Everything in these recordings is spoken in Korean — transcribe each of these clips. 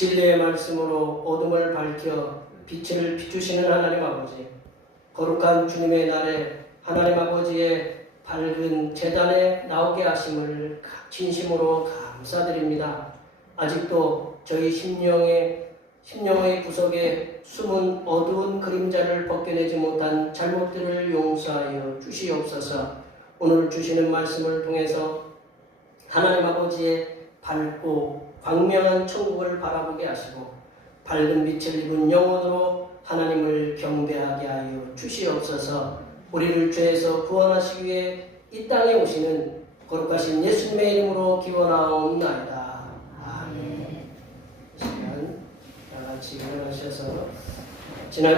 진리의 말씀으로 어둠을 밝혀 빛을 비추시는 하나님 아버지, 거룩한 주님의 날에 하나님 아버지의 밝은 제단에 나오게 하심을 진심으로 감사드립니다. 아직도 저희 심령의 구석에 숨은 어두운 그림자를 벗겨내지 못한 잘못들을 용서하여 주시옵소서. 오늘 주시는 말씀을 통해서 하나님 아버지의 밝고 광명한 천국을 바라보게 하시고 밝은 빛을 입은 영혼으로 하나님을 경배하게 하여 주시옵소서. 우리를 죄에서 구원하시기 위해 이 땅에 오시는 거룩하신 예수님의 이름으로 기원하옵나이다. 아멘. 이 시간 다같이 일어나셔서 지난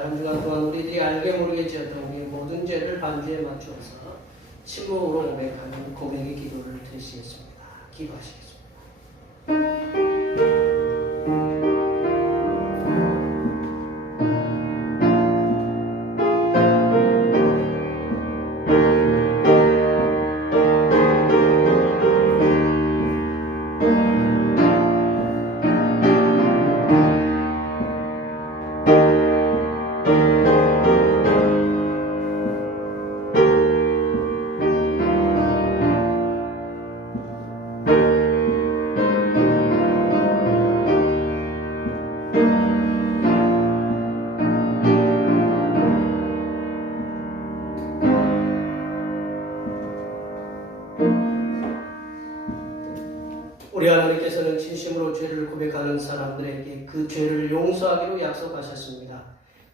한 주간 동안 우리들이 알게 모르게 지었던 우리 모든 죄를 반주에 맞추어서 침묵으로 고백하는 고백의 기도를 드리시겠습니다. 기도하시겠습니다. 우리 하나님께서는 진심으로 죄를 고백하는 사람들에게 그 죄를 용서하기로 약속하셨습니다.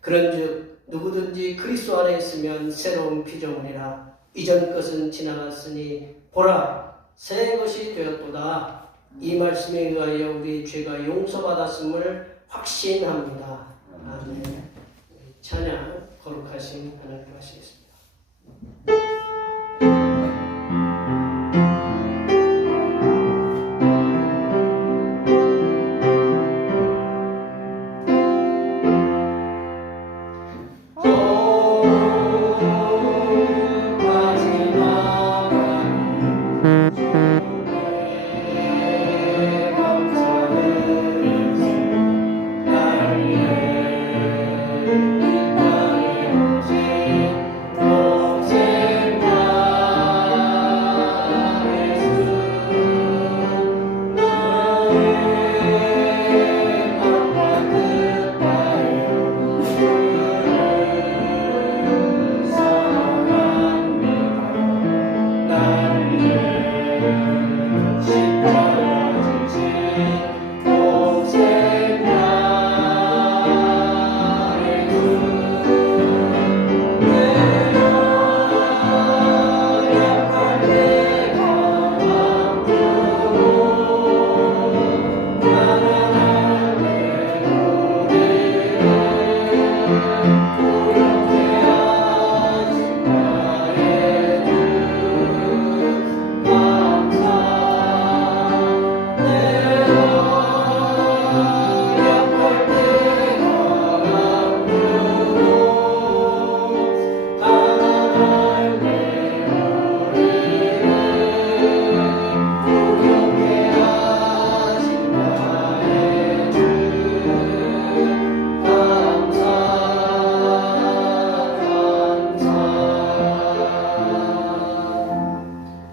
그런즉 누구든지 그리스도 안에 있으면 새로운 피조물이라 이전 것은 지나갔으니 보라 새 것이 되었도다. 이 말씀에 의하여 우리의 죄가 용서받았음을 확신합니다. 아멘. 찬양 거룩하신 하나님 하시겠습니다.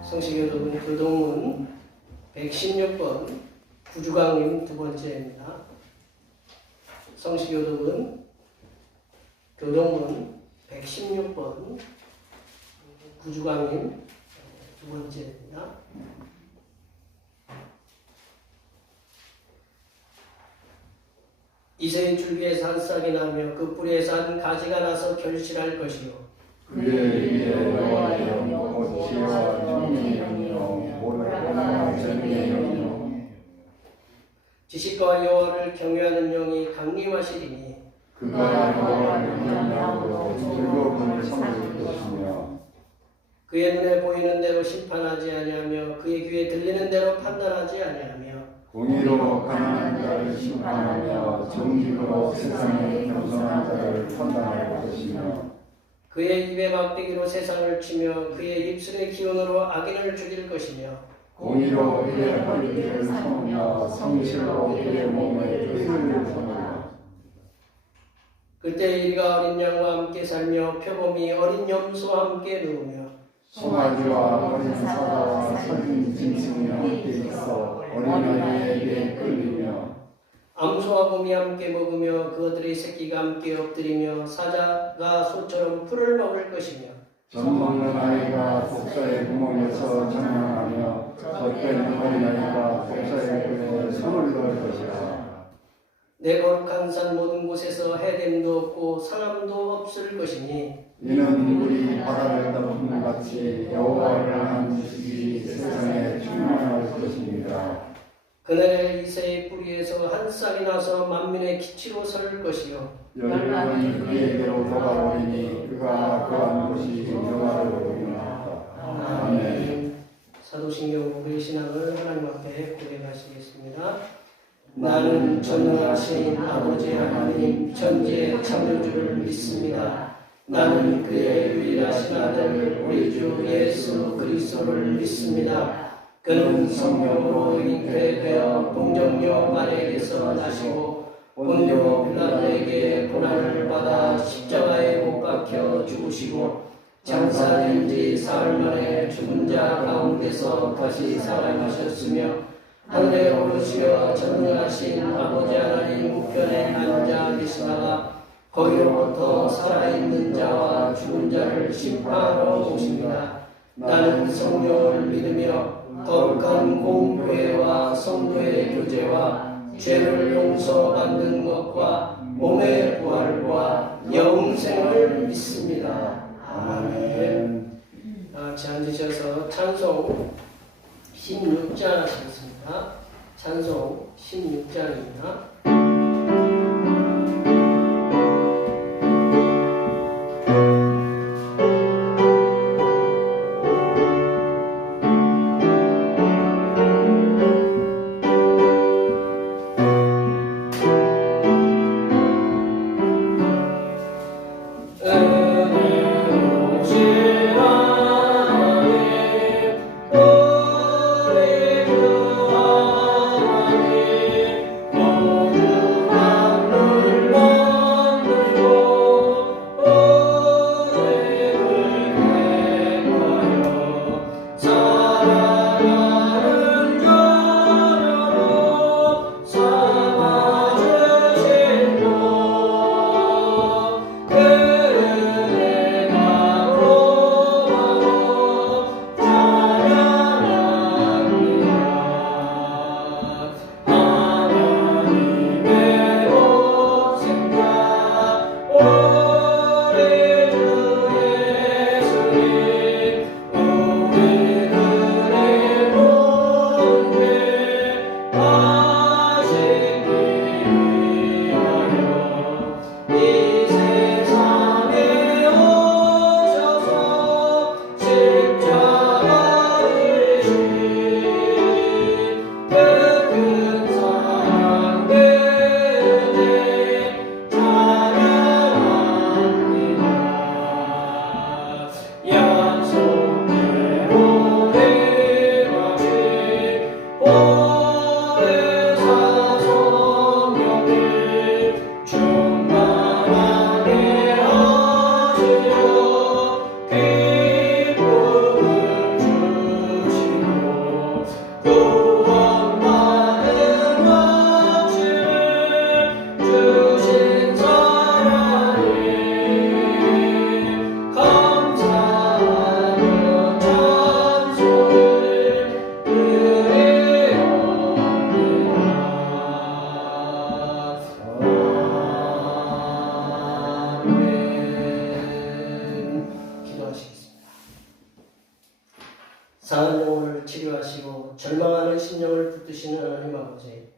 성시교독은 교동문 116번 구주강림 두 번째입니다. 성시교독은 교동문 116번 구주강림 두 번째입니다. 이새의 줄기에서 한 싹이 나며 그 뿌리에서 한 가지가 나서 결실할 것이요 그의 위에 여호와의 영이 지혜와 정의의 영이요 모르고真理의 영이요 지식과 여호와를 경외하는 영이 강림하시리니 그가 여호와를 경외함으로 즐거움을 삼을 것이며 그의 눈에 보이는 대로 심판하지 아니하며 그의 귀에 들리는 대로 판단하지 아니하며 공의로 가난한 자를 심판하며 정직으로 세상의 겸손한 자를 판단할 것이며 그의 입의 막대기로 세상을 치며 그의 입술의 기운으로 악인을 죽일 것이며 공의로 그의 허리를 삼으며 성실로 그의 몸의 뜻을 삼으며 그때 이리가 어린 양과 함께 살며 표범이 어린 염소와 함께 누우며 송아지와 어린 사자와 살인 짐승이 함께 있어 어린아이에게 끌리며 암소와 곰이 함께 먹으며 그들의 새끼가 함께 엎드리며 사자가 소처럼 풀을 먹을 것이며 젖 먹는 아이가 독사의 구멍에서 장난하며 젖된 어린아이가 독사의 끈에 손을 넣을 것이라. 내 거룩한 산 모든 곳에서 해됨도 없고 상함도 없을 것이니 이는 물이 바다를 덮은 같이 여호와를 아는 지식이 세상에 충만할 것입니다. 그날에 이새의 뿌리에서 한 쌍이 나서 만민의 기치로 설 것이요 열방이 그에게로 돌아오리니 그가 거한 곳이 영화를 보이나이다. 아멘. 사도신경 우리의 신앙을 하나님 앞에 고백하시겠습니다. 나는 전능하신 아버지 하나님 천지의 창조주를 믿습니다. 나는 그의 유일하신 아들 우리 주 예수 그리스도를 믿습니다. 그는 성령으로 잉태되어 동정녀 마리아에게서 나시고 본디오 빌라도에게 고난을 받아 십자가에 못 박혀 죽으시고 장사된 지 사흘 만에 죽은 자 가운데서 다시 살아나셨으며 하늘에 오르시며 전능하신 아버지 하나님 우편에 앉아 계시다가 거기로부터 살아있는 자와 죽은 자를 심판하러 오십니다. 나는 성령을 믿으며 거룩한 공교회와 성도의 교제와 죄를 용서받는 것과 몸의 부활과 영생을 믿습니다. 아멘. 같이 앉으셔서 찬송 16장 하시겠습니다. 찬송 16장입니다. 상한 영혼을 치료하시고 절망하는 심령을 붙드시는 하나님 아버지,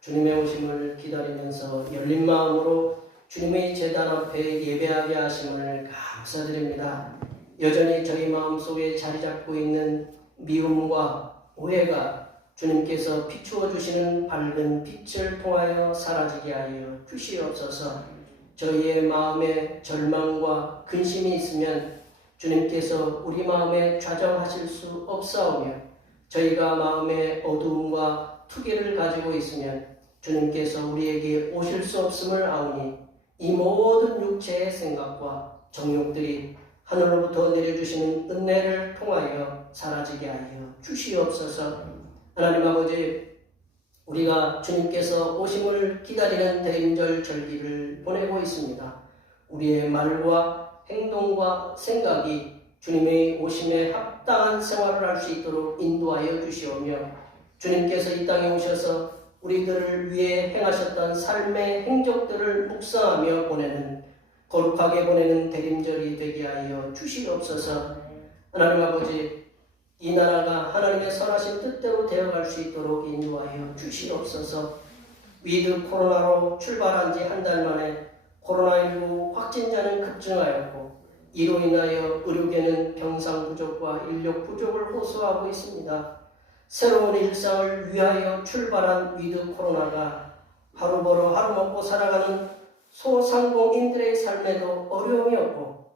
주님의 오심을 기다리면서 열린 마음으로 주님의 제단 앞에 예배하게 하심을 감사드립니다. 여전히 저희 마음속에 자리 잡고 있는 미움과 오해가 주님께서 비추어 주시는 밝은 빛을 통하여 사라지게 하여 주시옵소서. 저희의 마음에 절망과 근심이 있으면 주님께서 우리 마음에 좌정하실 수 없사오며 저희가 마음에 어두움과 투기를 가지고 있으면 주님께서 우리에게 오실 수 없음을 아오니 이 모든 육체의 생각과 정욕들이 하늘로부터 내려주시는 은혜를 통하여 사라지게 하여 주시옵소서. 하나님 아버지, 우리가 주님께서 오심을 기다리는 대인절 절기를 보내고 있습니다. 우리의 말과 행동과 생각이 주님의 오심에 합당한 생활을 할 수 있도록 인도하여 주시오며, 주님께서 이 땅에 오셔서 우리들을 위해 행하셨던 삶의 행적들을 묵상하며 보내는, 거룩하게 보내는 대림절이 되게 하여 주시옵소서. 하나님 아버지, 이 나라가 하나님의 선하신 뜻대로 되어갈 수 있도록 인도하여 주시옵소서. 위드 코로나로 출발한 지 한 달 만에 코로나19 확진자는 급증하였고, 이로 인하여 의료계는 병상 부족과 인력 부족을 호소하고 있습니다. 새로운 일상을 위하여 출발한 위드 코로나가 하루 벌어 하루 먹고 살아가는 소상공인들의 삶에도 어려움이 없고,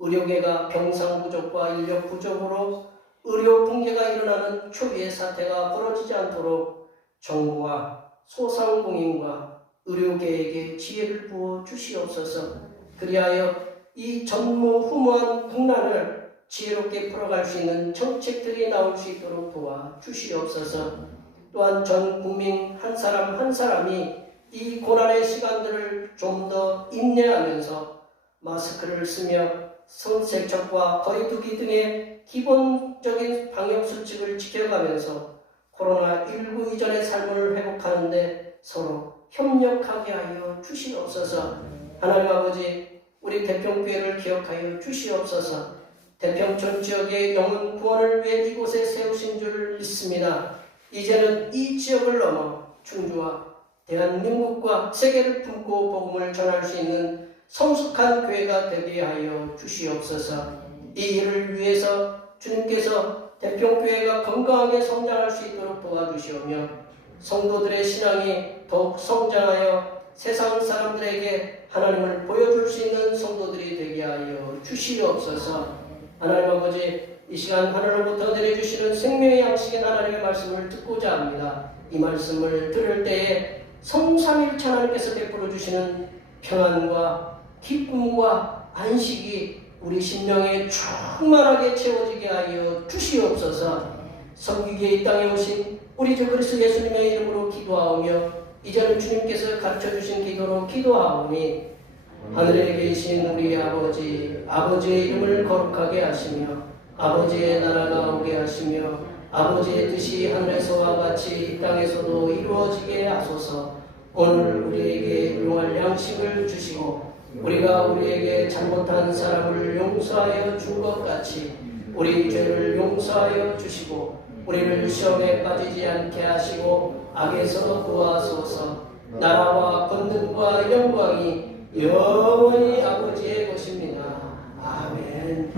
의료계가 병상 부족과 인력 부족으로 의료 붕괴가 일어나는 초유의 사태가 벌어지지 않도록 정부와 소상공인과 의료계에게 지혜를 부어 주시옵소서. 그리하여 이 전무후무한 국난을 지혜롭게 풀어갈 수 있는 정책들이 나올 수 있도록 도와 주시옵소서. 또한 전 국민 한 사람 한 사람이 이 고난의 시간들을 좀 더 인내하면서 마스크를 쓰며 손 세척과 거리 두기 등의 기본적인 방역수칙을 지켜가면서 코로나19 이전의 삶을 회복하는 데 서로 협력하게 하여 주시옵소서. 하나님 아버지, 우리 대평교회를 기억하여 주시옵소서. 대평촌 지역의 영혼 구원을 위해 이곳에 세우신 줄 믿습니다. 이제는 이 지역을 넘어 충주와 대한민국과 세계를 품고 복음을 전할 수 있는 성숙한 교회가 되게 하여 주시옵소서. 이 일을 위해서 주님께서 대평교회가 건강하게 성장할 수 있도록 도와주시오며, 성도들의 신앙이 더욱 성장하여 세상 사람들에게 하나님을 보여줄 수 있는 성도들이 되게 하여 주시옵소서. 하나님 아버지, 이 시간 하늘로부터 내려주시는 생명의 양식인 하나님의 말씀을 듣고자 합니다. 이 말씀을 들을 때에 성삼일체 하나님께서 베풀어 주시는 평안과 기쁨과 안식이 우리 심령에 충만하게 채워지게 하여 주시옵소서. 섬기기에 이 땅에 오신 우리 주 그리스도 예수님의 이름으로 기도하오며, 이제는 주님께서 가르쳐주신 기도로 기도하오니, 하늘에 계신 우리 아버지, 아버지의 이름을 거룩하게 하시며 아버지의 나라가 오게 하시며 아버지의 뜻이 하늘에서와 같이 이 땅에서도 이루어지게 하소서. 오늘 우리에게 일용할 양식을 주시고, 우리가 우리에게 잘못한 사람을 용서하여 준 것 같이 우리 죄를 용서하여 주시고, 우리를 시험에 빠지지 않게 하시고 악에서 구하소서. 나라와 권능과 영광이 영원히 아버지의 것입니다. 아멘.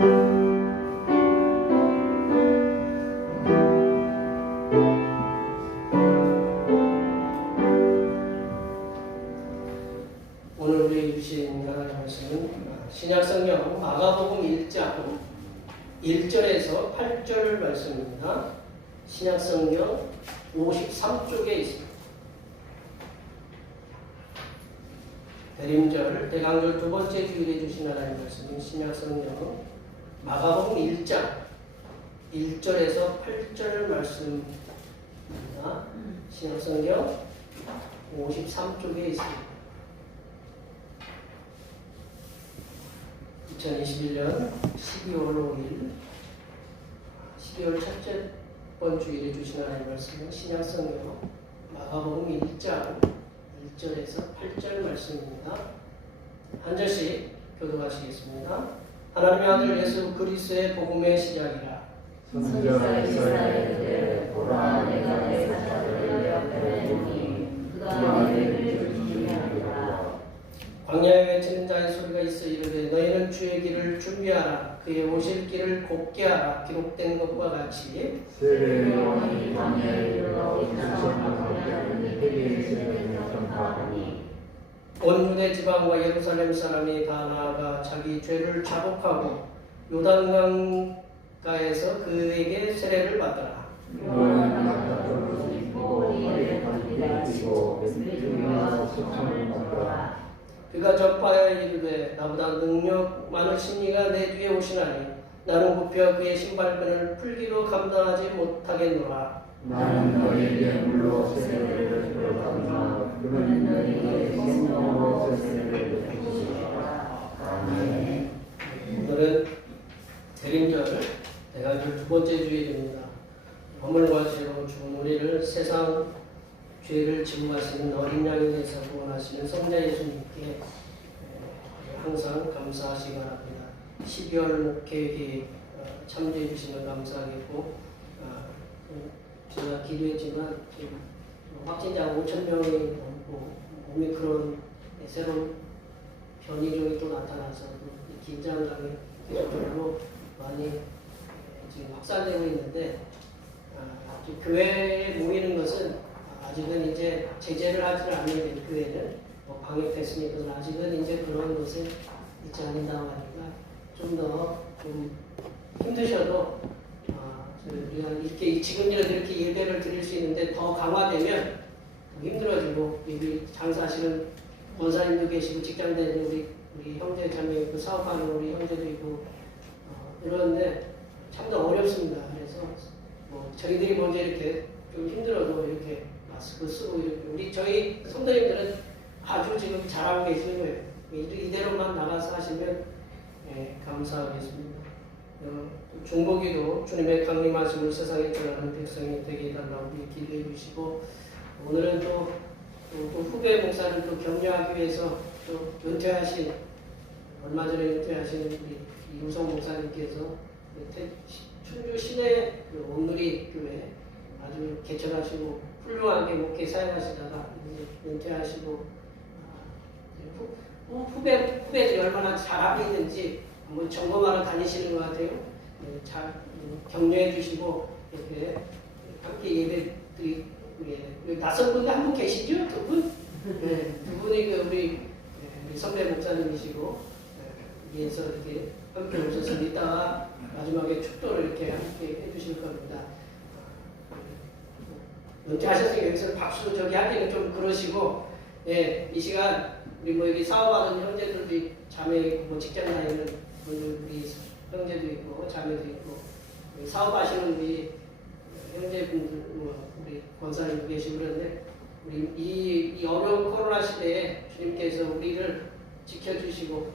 오늘 우리에게 주신 하나님의 말씀은 신약성경 마가복음 1장 1절에서 8절 말씀입니다. 신약성경 53쪽에 있습니다. 대림절, 대강절 두 번째 주일에 주신 하나님의 말씀은 신약성경 마가복음 1장 1절에서 8절 말씀입니다. 신약성경 53쪽에 있습니다. 2021년 12월 5일 12월 첫째 번 주일에 주신 하나님의 말씀은 신약성경 마가복음 1장 1절에서 8절 말씀입니다. 한 절씩 교독하시겠습니다. 하나님의 아들 예수 그리스도의 복음의 시작이라. 선지자 이사야에게 보라, 내가 내 사자들을 옆에 두니 그가 너희를 준비하리라. 광야에 외치는 자의 소리가 있어 이르되 너희는 주의 길을 준비하라. 그의 오실 길을 곧게 하라. 기록된 것과 같이 새 영혼이 광야에 이르러 이스라엘 이들이 세계에 전파하니 온 유대 지방과 예루살렘 사람이 다 나아가 자기 죄를 자복하고 요단강가에서 그에게 세례를 받으라. 너는 낙타떨로 입고 허리에 바리띠를 띠고 왼쪽에서 석청을 받더라. 그가 적바에 이르되 나보다 능력 많으신 이가 내 뒤에 오시나니 나는 굽혀 그의 신발끈을 풀기로 감당하지 못하겠노라. 나는 너에게 물로 세례를 들어가며 그는 너에게 성령으로 세례를 주시리라. 아멘. 오늘은 대림절 대가절 두 번째 주일입니다. 허물과 죄로 죽은 우리를 세상 죄를 지고 가시는 어린 양이 되사 구원하시는 성자 예수님께 항상 감사하시기 바랍니다. 12월 목회에 참조해 주시면 감사하겠고, 제가 기도했지만 지금 확진자가 5,000명이 넘고 오미크론 새로운 변이종이 또 나타나서 긴장감이 계속적으로 많이 지금 확산되고 있는데, 교회에 모이는 것은 아직은 이제 제재를 하지 않는 교회는 방역됐으니까 아직은 이제 그런 것은 있지 않는다고 하니까 좀 더 좀 힘드셔도 우리가 이렇게 지금이라도 이렇게 예배를 드릴 수 있는데 더 강화되면 힘들어지고 여기 장사하시는 권사님도 계시고 직장 다니는 우리 형제 자매 있고 사업하는 우리 형제도 있고 그런데 참 더 어렵습니다. 그래서 저희들이 먼저 이렇게 좀 힘들어도 이렇게 마스크 쓰고 이렇게 저희 성도님들은 아주 지금 잘하고 계시는 거예요. 이대로만 나가서 하시면 감사하겠습니다. 중보기도 주님의 강림하심을 세상에 전하는 백성이 되게 해달라고 기도해 주시고, 오늘은 또 후배 목사를 또 격려하기 위해서 또 은퇴하신, 얼마 전에 은퇴하신 우리 이우성 목사님께서 충주 시내 온누리 교회 아주 개척하시고 훌륭하게 목회 사역하시다가 이제 은퇴하시고, 후배들이 얼마나 잘하고 있는지 한번 점검하러 다니시는 것 같아요. 잘 격려해 주시고 이렇게 함께 예배 드리. 낯선 분도 한 분 계시죠? 두 분? 두 분이 우리 선배 목사님이시고 위에서 이렇게 함께 오셔서 이따가 마지막에 축도를 이렇게 함께 해주실 겁니다. 은퇴하셨으니까 여기서 박수 저기 하기는 좀 그러시고, 이 시간 우리 여기 사업하는 형제들도 자매 직장 다니는 우리 형제도 있고 자매도 있고 사업하시는 우리 형제분들 우리 권사님도 계시고 그런데 우리 이 어려운 코로나 시대에 주님께서 우리를 지켜주시고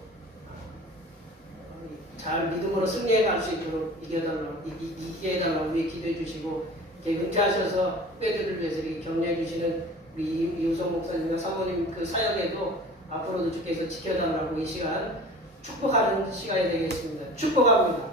잘 믿음으로 승리해 갈 수 있도록 이기게 해달라고 우리 기도해 주시고, 이렇게 은퇴하셔서 후배들을 위해서 이렇게 격려해 주시는 우리 이우성 목사님과 사모님 그 사역에도 앞으로도 주께서 지켜달라고 이 시간 축복하는 시간이 되겠습니다. 축복합니다.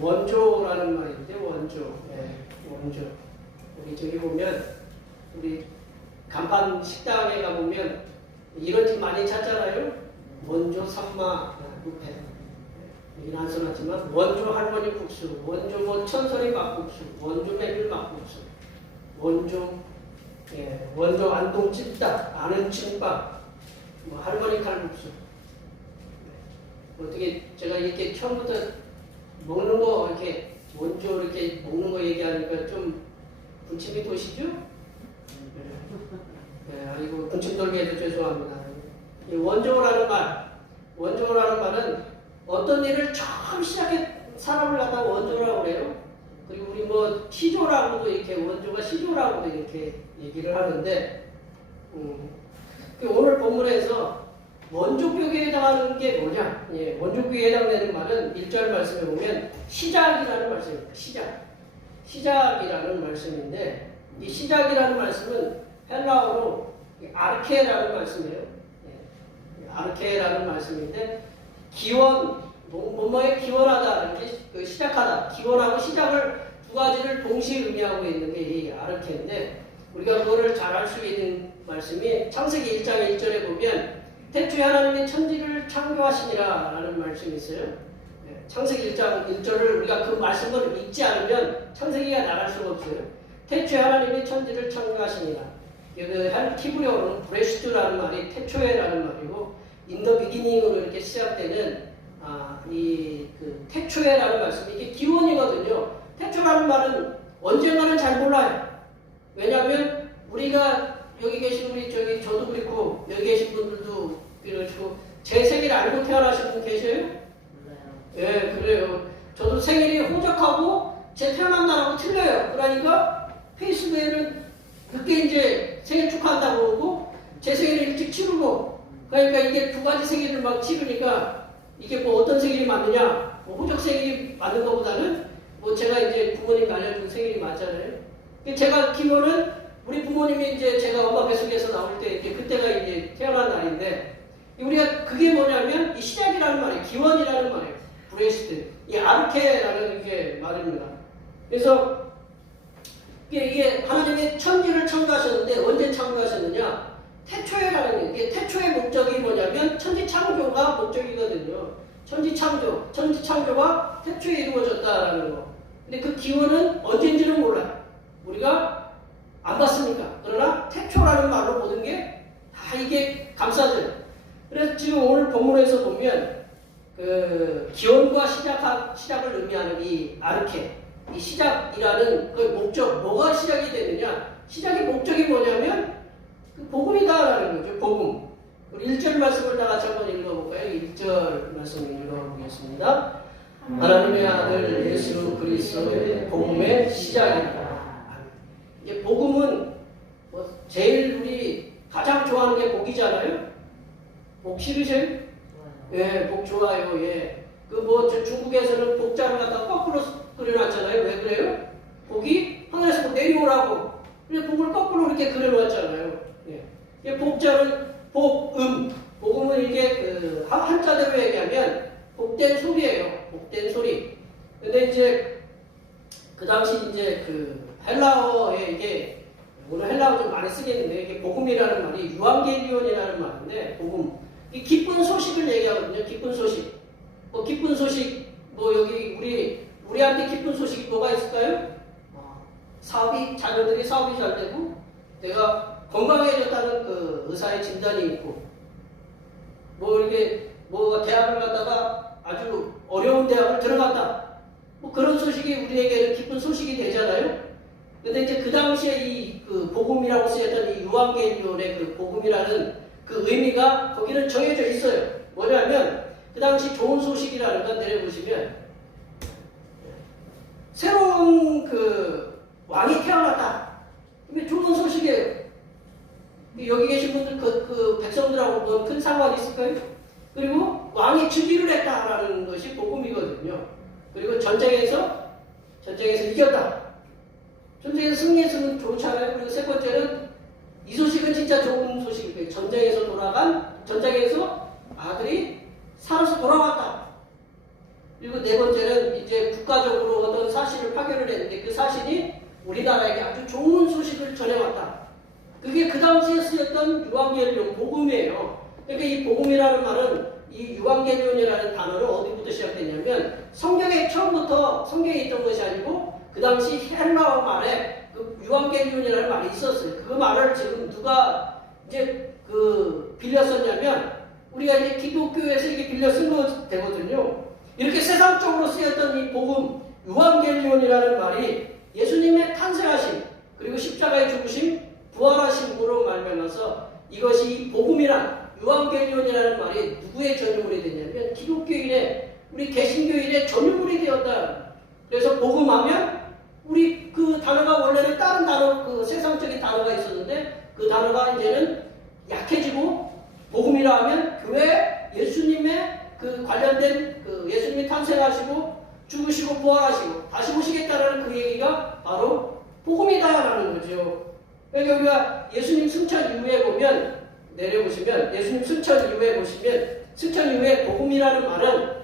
원조라는 말인데 원조. 우리 저기 보면 우리 간판 식당에 가보면 이런 집 많이 찾잖아요. 원조 삼마 뷔페. 여기는 안 써놨지만 원조 할머니 국수, 원조 천선이 막국수, 원조 메밀 막국수, 원조 안동 찜닭, 아는 찜밥, 할머니 칼국수. 어떻게 제가 이렇게 처음부터 먹는 거 이렇게 원조 이렇게 먹는 거 얘기하니까 좀 군침이 도시죠? 네, 아이고 군침 돌게 해도 죄송합니다. 이 원조라는 말은 어떤 일을 처음 시작해 사람을 갖다 원조라고 그래요. 그리고 우리 뭐 시조라고도 이렇게 원조가 시조라고도 이렇게 얘기를 하는데 오늘 본문에서 원조격에 해당하는 게 뭐냐? 예, 원조격에 해당되는 말은 1절 말씀에 보면 시작이라는 말씀입니다. 시작이라는 말씀인데 이 시작이라는 말씀은 헬라어로 아르케라는 말씀이에요. 예, 아르케라는 말씀인데 기원, 뭐뭐에 기원하다는 게 그 시작하다, 기원하고 시작을 두 가지를 동시에 의미하고 있는 게 이 아르케인데 우리가 그거를 잘 알 수 있는 말씀이 창세기 1장 1절에 보면 태초에 하나님이 천지를 창조하시니라 라는 말씀이 있어요. 네, 창세기 1장 1절을 우리가 그 말씀을 읽지 않으면 창세기가 나갈 수가 없어요. 태초에 하나님이 천지를 창조하시니라. 그 히브리어로는 브레시트라는 말이 태초에라는 말이고 인더 비기닝으로 이렇게 시작되는 그 태초에라는 말씀이 이게 기원이거든요. 태초라는 말은 언젠가는 잘 몰라요. 왜냐하면 우리가 여기 계신 우리 저도 그렇고 여기 계신 분들도 그렇고 제 생일을 알고 태어나신 분 계세요? 예, 그래요. 저도 생일이 호적하고 제 태어난 날하고 틀려요. 그러니까 페이스북에는 그게 이제 생일 축하한다고 그러고 제 생일을 일찍 치르고 그러니까 이게 두 가지 생일을 막 치르니까 이게 뭐 어떤 생일이 맞느냐? 뭐 호적 생일이 맞는 것보다는 뭐 제가 이제 부모님 알려준 생일이 맞잖아요. 제가 기원은 우리 부모님이 이제 제가 엄마 뱃속에서 나올 때 이제 그때가 이제 태어난 날인데 우리가 그게 뭐냐면 이 시작이라는 말이에요. 기원이라는 말이에요. 브레시트. 이 아르케라는 게 말입니다. 그래서 이게 하나님이 천지를 창조하셨는데 언제 창조하셨느냐? 태초에라는 게 태초의 목적이 뭐냐면 천지 창조가 목적이거든요. 천지 창조가 태초에 이루어졌다라는 거. 근데 그 기원은 언제인지는 몰라요. 우리가 안 봤으니까. 그러나 태초라는 말로 모든 게 다 이게 감싸져요. 그래서 지금 오늘 본문에서 보면 그 기원과 시작을 의미하는 이 아르케, 이 시작이라는 그 목적, 뭐가 시작이 되느냐? 시작의 목적이 뭐냐면 그 복음이다라는 거죠. 복음. 우리 1절 말씀을 다 같이 한번 읽어볼까요? 1절 말씀을 읽어보겠습니다. 하나님의 아들 예수 그리스도의 복음의 시작이다. 이게 복음은 뭐 제일 우리 가장 좋아하는 게 복이잖아요. 복 싫으세요? 예, 복 좋아요. 예. 그 뭐 중국에서는 복자를 갖다 거꾸로 그려놨잖아요. 왜 그래요? 복이 하늘에서 뭐 내려오라고. 그래서 복을 거꾸로 이렇게 그려놨잖아요. 예. 복자는 복음은 이게 그 한자대로 얘기하면 복된 소리예요. 복된 소리. 근데 이제 그 당시 이제 그 헬라어에 이게 오늘 헬라어 좀 많이 쓰겠는데 이게 복음이라는 말이 유앙겔리온이라는 말인데 복음. 이 기쁜 소식을 얘기하거든요. 기쁜 소식. 기쁜 소식 여기 우리한테 기쁜 소식이 뭐가 있을까요? 자녀들이 사업이 잘 되고 내가 건강해졌다는 그 의사의 진단이 있고 이렇게 대학을 갔다가 아주 어려운 대학을 들어갔다. 그런 소식이 우리에게는 기쁜 소식이 되잖아요. 근데 이제 그 당시에 그 복음이라고 쓰였던 이 유앙겔리온의 그 복음이라는 그 의미가 거기는 정해져 있어요. 뭐냐면 그 당시 좋은 소식이라는 건 내려보시면 새로운 그 왕이 태어났다. 이게 좋은 소식이에요. 여기 계신 분들 그 백성들하고 뭔 큰 상관이 있을까요? 그리고 왕이 즉위를 했다라는 것이 복음이거든요. 그리고 전쟁에서 이겼다. 전쟁에서 승리했으면 좋잖아요. 그리고 세 번째는 이 소식은 진짜 좋은 소식이에요. 전쟁에서 아들이 살아서 돌아왔다. 그리고 네 번째는 이제 국가적으로 어떤 사실을 파견을 했는데 그 사실이 우리나라에게 아주 좋은 소식을 전해왔다. 그게 그 당시에 쓰였던 유앙겔리온 복음이에요. 그러니까 이 복음이라는 말은 이 유앙겔리온이라는 단어는 어디부터 시작됐냐면 처음부터 성경에 있던 것이 아니고 그 당시 헬라어 말에 그 유앙겔리온이라는 말이 있었어요. 그 말을 지금 누가 이제 그 빌렸었냐면 우리가 이제 기독교에서 이게 빌려 쓴 거 되거든요. 이렇게 세상적으로 쓰였던 이 복음, 유한겔리온이라는 말이 예수님의 탄생하심, 그리고 십자가의 죽으심, 부활하심으로 말미암아서 이것이 복음이란 유한겔리온이라는 말이 누구의 전유물이 되냐면 기독교인의, 우리 개신교인의 전유물이 되었다. 그래서 복음하면 우리 그 단어가 원래는 다른 단어, 그 세상적인 단어가 있었는데 그 단어가 이제는 약해지고 복음이라 하면 교회 예수님의 그 관련된 그 예수님이 탄생하시고 죽으시고 부활하시고 다시 오시겠다라는 그 얘기가 바로 복음이다라는 거죠. 그러니까 우리가 예수님 승천 이후에 보면, 내려보시면 예수님 승천 이후에 보시면, 승천 이후에 복음이라는 말은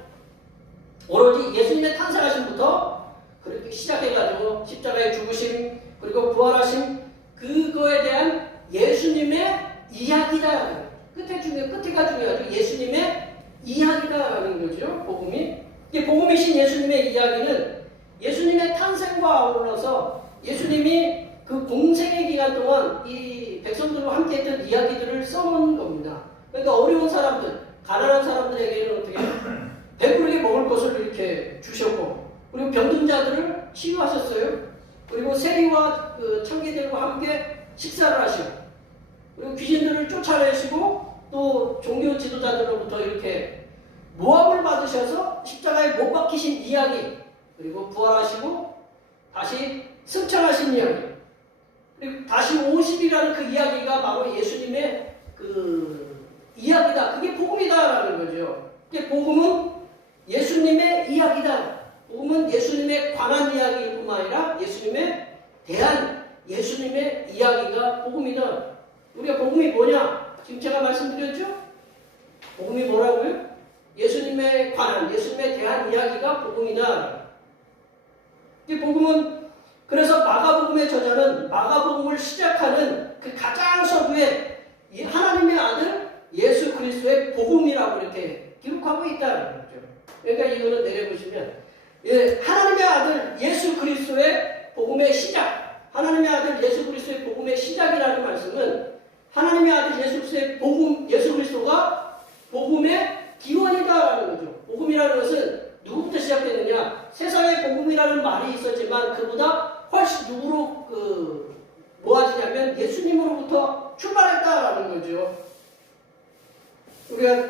오로지 예수님의 탄생하심부터 그렇게 시작해가지고 십자가의 죽으심 그리고 부활하심, 그거에 대한 예수님의 이야기다. 끝에가 중요하죠. 예수님의 이야기다라는 거죠. 복음이. 이 복음이신 예수님의 이야기는 예수님의 탄생과 아울러서 예수님이 그 공생의 기간 동안 이 백성들과 함께 했던 이야기들을 써놓은 겁니다. 그러니까 어려운 사람들, 가난한 사람들에게는 어떻게 배부르게 먹을 것을 이렇게 주셨고, 그리고 병든 자들을 치유하셨어요. 그리고 세리와 그 청기들과 함께 식사를 하시고, 그리고 귀신들을 쫓아내시고, 또 종교 지도자들로부터 이렇게 모함을 받으셔서 십자가에 못 박히신 이야기, 그리고 부활하시고 다시 승천하신 이야기, 그리고 다시 오십이라는 그 이야기가 바로 예수님의 그 이야기다. 그게 복음이다라는 거죠. 그게 복음은 예수님의 이야기다. 복음은 예수님에 관한 이야기뿐만 아니라 예수님에 대한 예수님의 이야기가 복음이다. 우리가 복음이 뭐냐? 지금 제가 말씀드렸죠? 복음이 뭐라고요? 예수님에 관한, 예수님에 대한 이야기가 복음이다. 이 복음은, 그래서 마가복음의 저자는 마가복음을 시작하는 그 가장 서두에 이 하나님의 아들 예수 그리스도의 복음이라고 이렇게 기록하고 있다는 거죠. 그러니까 이거는 내려보시면, 하나님의 아들 예수 그리스도의 복음의 시작, 하나님의 아들 예수 그리스도의 복음의 시작이라는 말씀은 하나님의 아들 예수 그리스도의 복음, 예수 그리스도가 복음의 기원이다라는 거죠. 복음이라는 것은 누구부터 시작되느냐? 세상에 복음이라는 말이 있었지만 그보다 훨씬 누구로 모아지냐면 예수님으로부터 출발했다라는 거죠. 우리가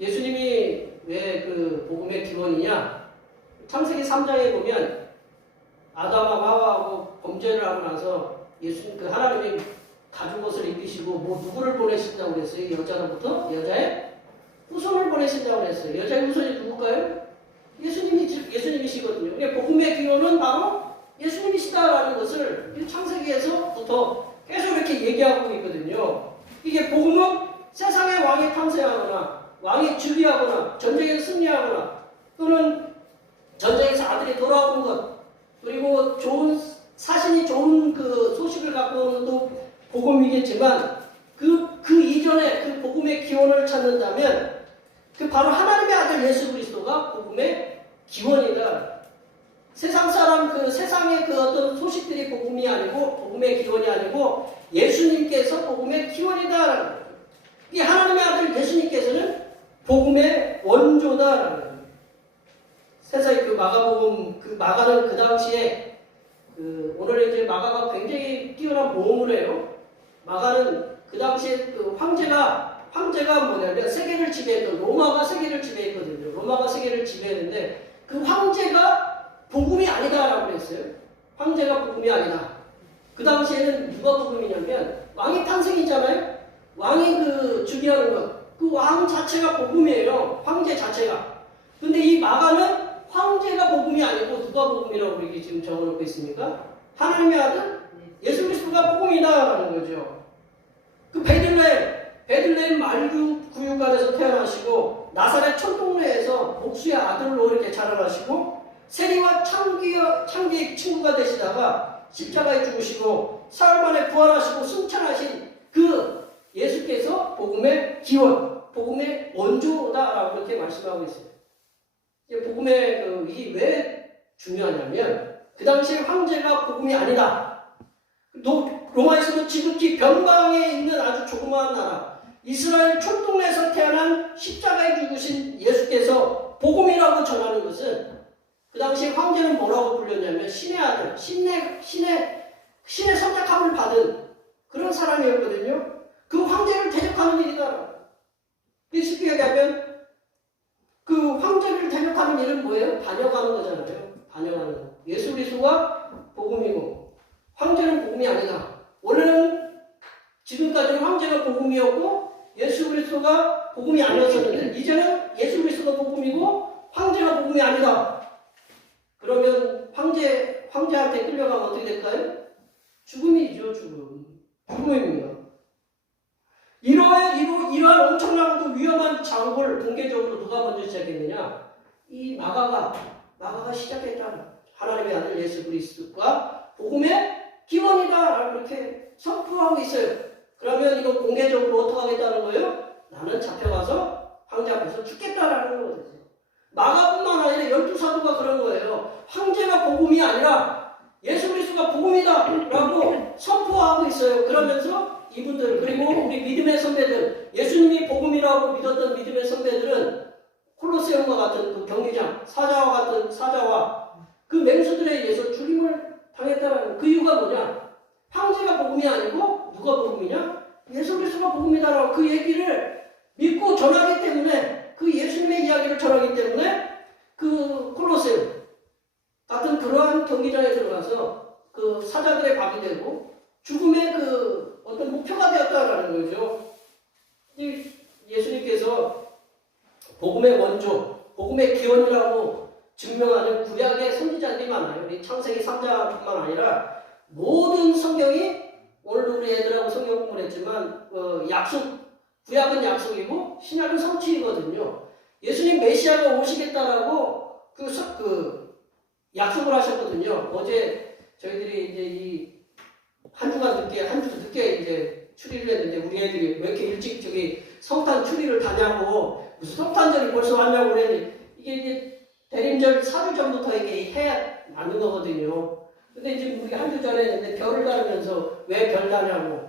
예수님이 왜 그 복음의 기원이냐? 창세기 3장에 보면 아담하고 하와하고 범죄를 하고 나서 예수님, 그 하나님이 가죽 옷을 입히시고 뭐 누구를 보내신다고 그랬어요? 여자로부터 여자의 후손을 보내신다고 그랬어요. 여자의 후손이 누굴까요? 예수님이시거든요. 그러니까 복음의 기원은 바로 예수님이시다라는 것을 창세기에서부터 계속 이렇게 얘기하고 있거든요. 이게 복음은 세상의 왕이 탄생하거나 왕이 즉위하거나 전쟁에서 승리하거나 또는 전쟁에서 아들이 돌아오는 것, 그리고 사신이 좋은 그 소식을 갖고 오는 또 복음이겠지만 그 이전에 그 복음의 기원을 찾는다면 그 바로 하나님의 아들 예수 그리스도가 복음의 기원이다. 세상 사람, 그 세상의 그 어떤 소식들이 복음이 아니고 복음의 기원이 아니고 예수님께서 복음의 기원이다. 이 하나님의 아들 예수님께서는 복음의 원조다라는 거예요. 세상에 그 마가복음, 그 마가는 그 당시에 오늘 이제 마가가 굉장히 뛰어난 모험을 마가는 그 당시에 그 황제가 뭐냐면 세계를 지배했던, 로마가 세계를 지배했거든요. 로마가 세계를 지배했는데 그 황제가 복음이 아니다라고 했어요. 황제가 복음이 아니다. 그 당시에는 누가 복음이냐면 왕이 탄생이잖아요. 왕이 즉위하는 것, 그 왕 자체가 복음이에요. 황제 자체가. 근데 이 마가는 황제가 복음이 아니고 누가 복음이라고 이렇게 지금 적어놓고 있습니까? 하나님의 아들 예수 그리스도가 복음이다라는 거죠. 그 베들레헴 말구 구유관에서 태어나시고 나사렛 촌동네에서 목수의 아들로 이렇게 자라나시고 세리와 창기의 친구가 되시다가 십자가에 죽으시고 사흘 만에 부활하시고 승천하신 그 예수께서 복음의 기원, 복음의 원조다라고 그렇게 말씀하고 있어요. 복음의 이게 왜 중요하냐면 그 당시에 황제가 복음이 아니다. 로마에서도 지극히 변방에 있는 아주 조그마한 나라, 이스라엘 촌동네에서 태어난 십자가에 죽으신 예수께서 복음이라고 전하는 것은 그 당시 황제는 뭐라고 불렸냐면 신의 아들, 신의 선택함을 받은 그런 사람이었거든요. 그 황제를 대적하는 일이다. 쉽게 얘기하면 그 황제를 대적하는 일은 뭐예요? 반역하는 거잖아요. 반역하는 거. 예수 그리스도가 복음이고 황제는 복음이 아니다. 원래는 지금까지는 황제가 복음이었고 예수 그리스도가 복음이 아니었었는데 이제는 예수 그리스도가 복음이고 황제가 복음이 아니다. 그러면 황제한테 끌려가면 어떻게 될까요? 죽음이죠, 죽음입니다. 이러한 엄청나고 위험한 작업을 공개적으로 누가 먼저 시작했느냐? 이 마가가 시작했다. 하나님의 아들 예수 그리스도가 복음의 기원이다. 이렇게 선포하고 있어요. 그러면 이거 공개적으로 어떻게 하겠다는 거예요? 나는 잡혀가서 황제 앞에서 죽겠다라는 거거든요. 마가뿐만 아니라 12사도가 그런 거예요. 황제가 복음이 아니라 예수 그리스도가 복음이다 라고 선포하고 있어요. 그러면서 이분들 그리고 우리 믿음의 선배들 예수님이 복음이라고 믿었던 믿음의 선배들은 콜로세움과 같은 그 경기장 사자와 그 맹수들에 의해서 죽임을 당했다는 그 이유가 뭐냐? 황제가 복음이 아니고 누가 복음이냐? 예수 그리스도가 복음이다라고 그 얘기를 믿고 전하기 때문에 그 예수님의 이야기를 전하기 때문에 그 콜로세움 같은 그러한 경기장에 들어가서 그 사자들의 밥이 되고 죽음의 그 어떤 목표가 되었다라는 거죠. 예수님께서 복음의 원조, 복음의 기원이라고 증명하는 구약의 선지자들이 많아요. 우리 창세기 3장뿐만 아니라 모든 성경이 오늘도 우리 애들하고 성경 공부를 했지만 구약은 약속이고 신약은 성취이거든요. 예수님 메시아가 오시겠다라고 그 약속을 하셨거든요. 어제 저희들이 이제 한 주 늦게 이제 추리를 했는데 우리 애들이 왜 이렇게 일찍 저기 성탄 추리를 가냐고 무슨 성탄절이 벌써 왔냐고 그랬는데 이게 이제 대림절 4주 전부터 이게 해야 맞는 거거든요. 근데 이제 우리 한 주 전에 했는데 별을 가르면서 왜 별 다냐고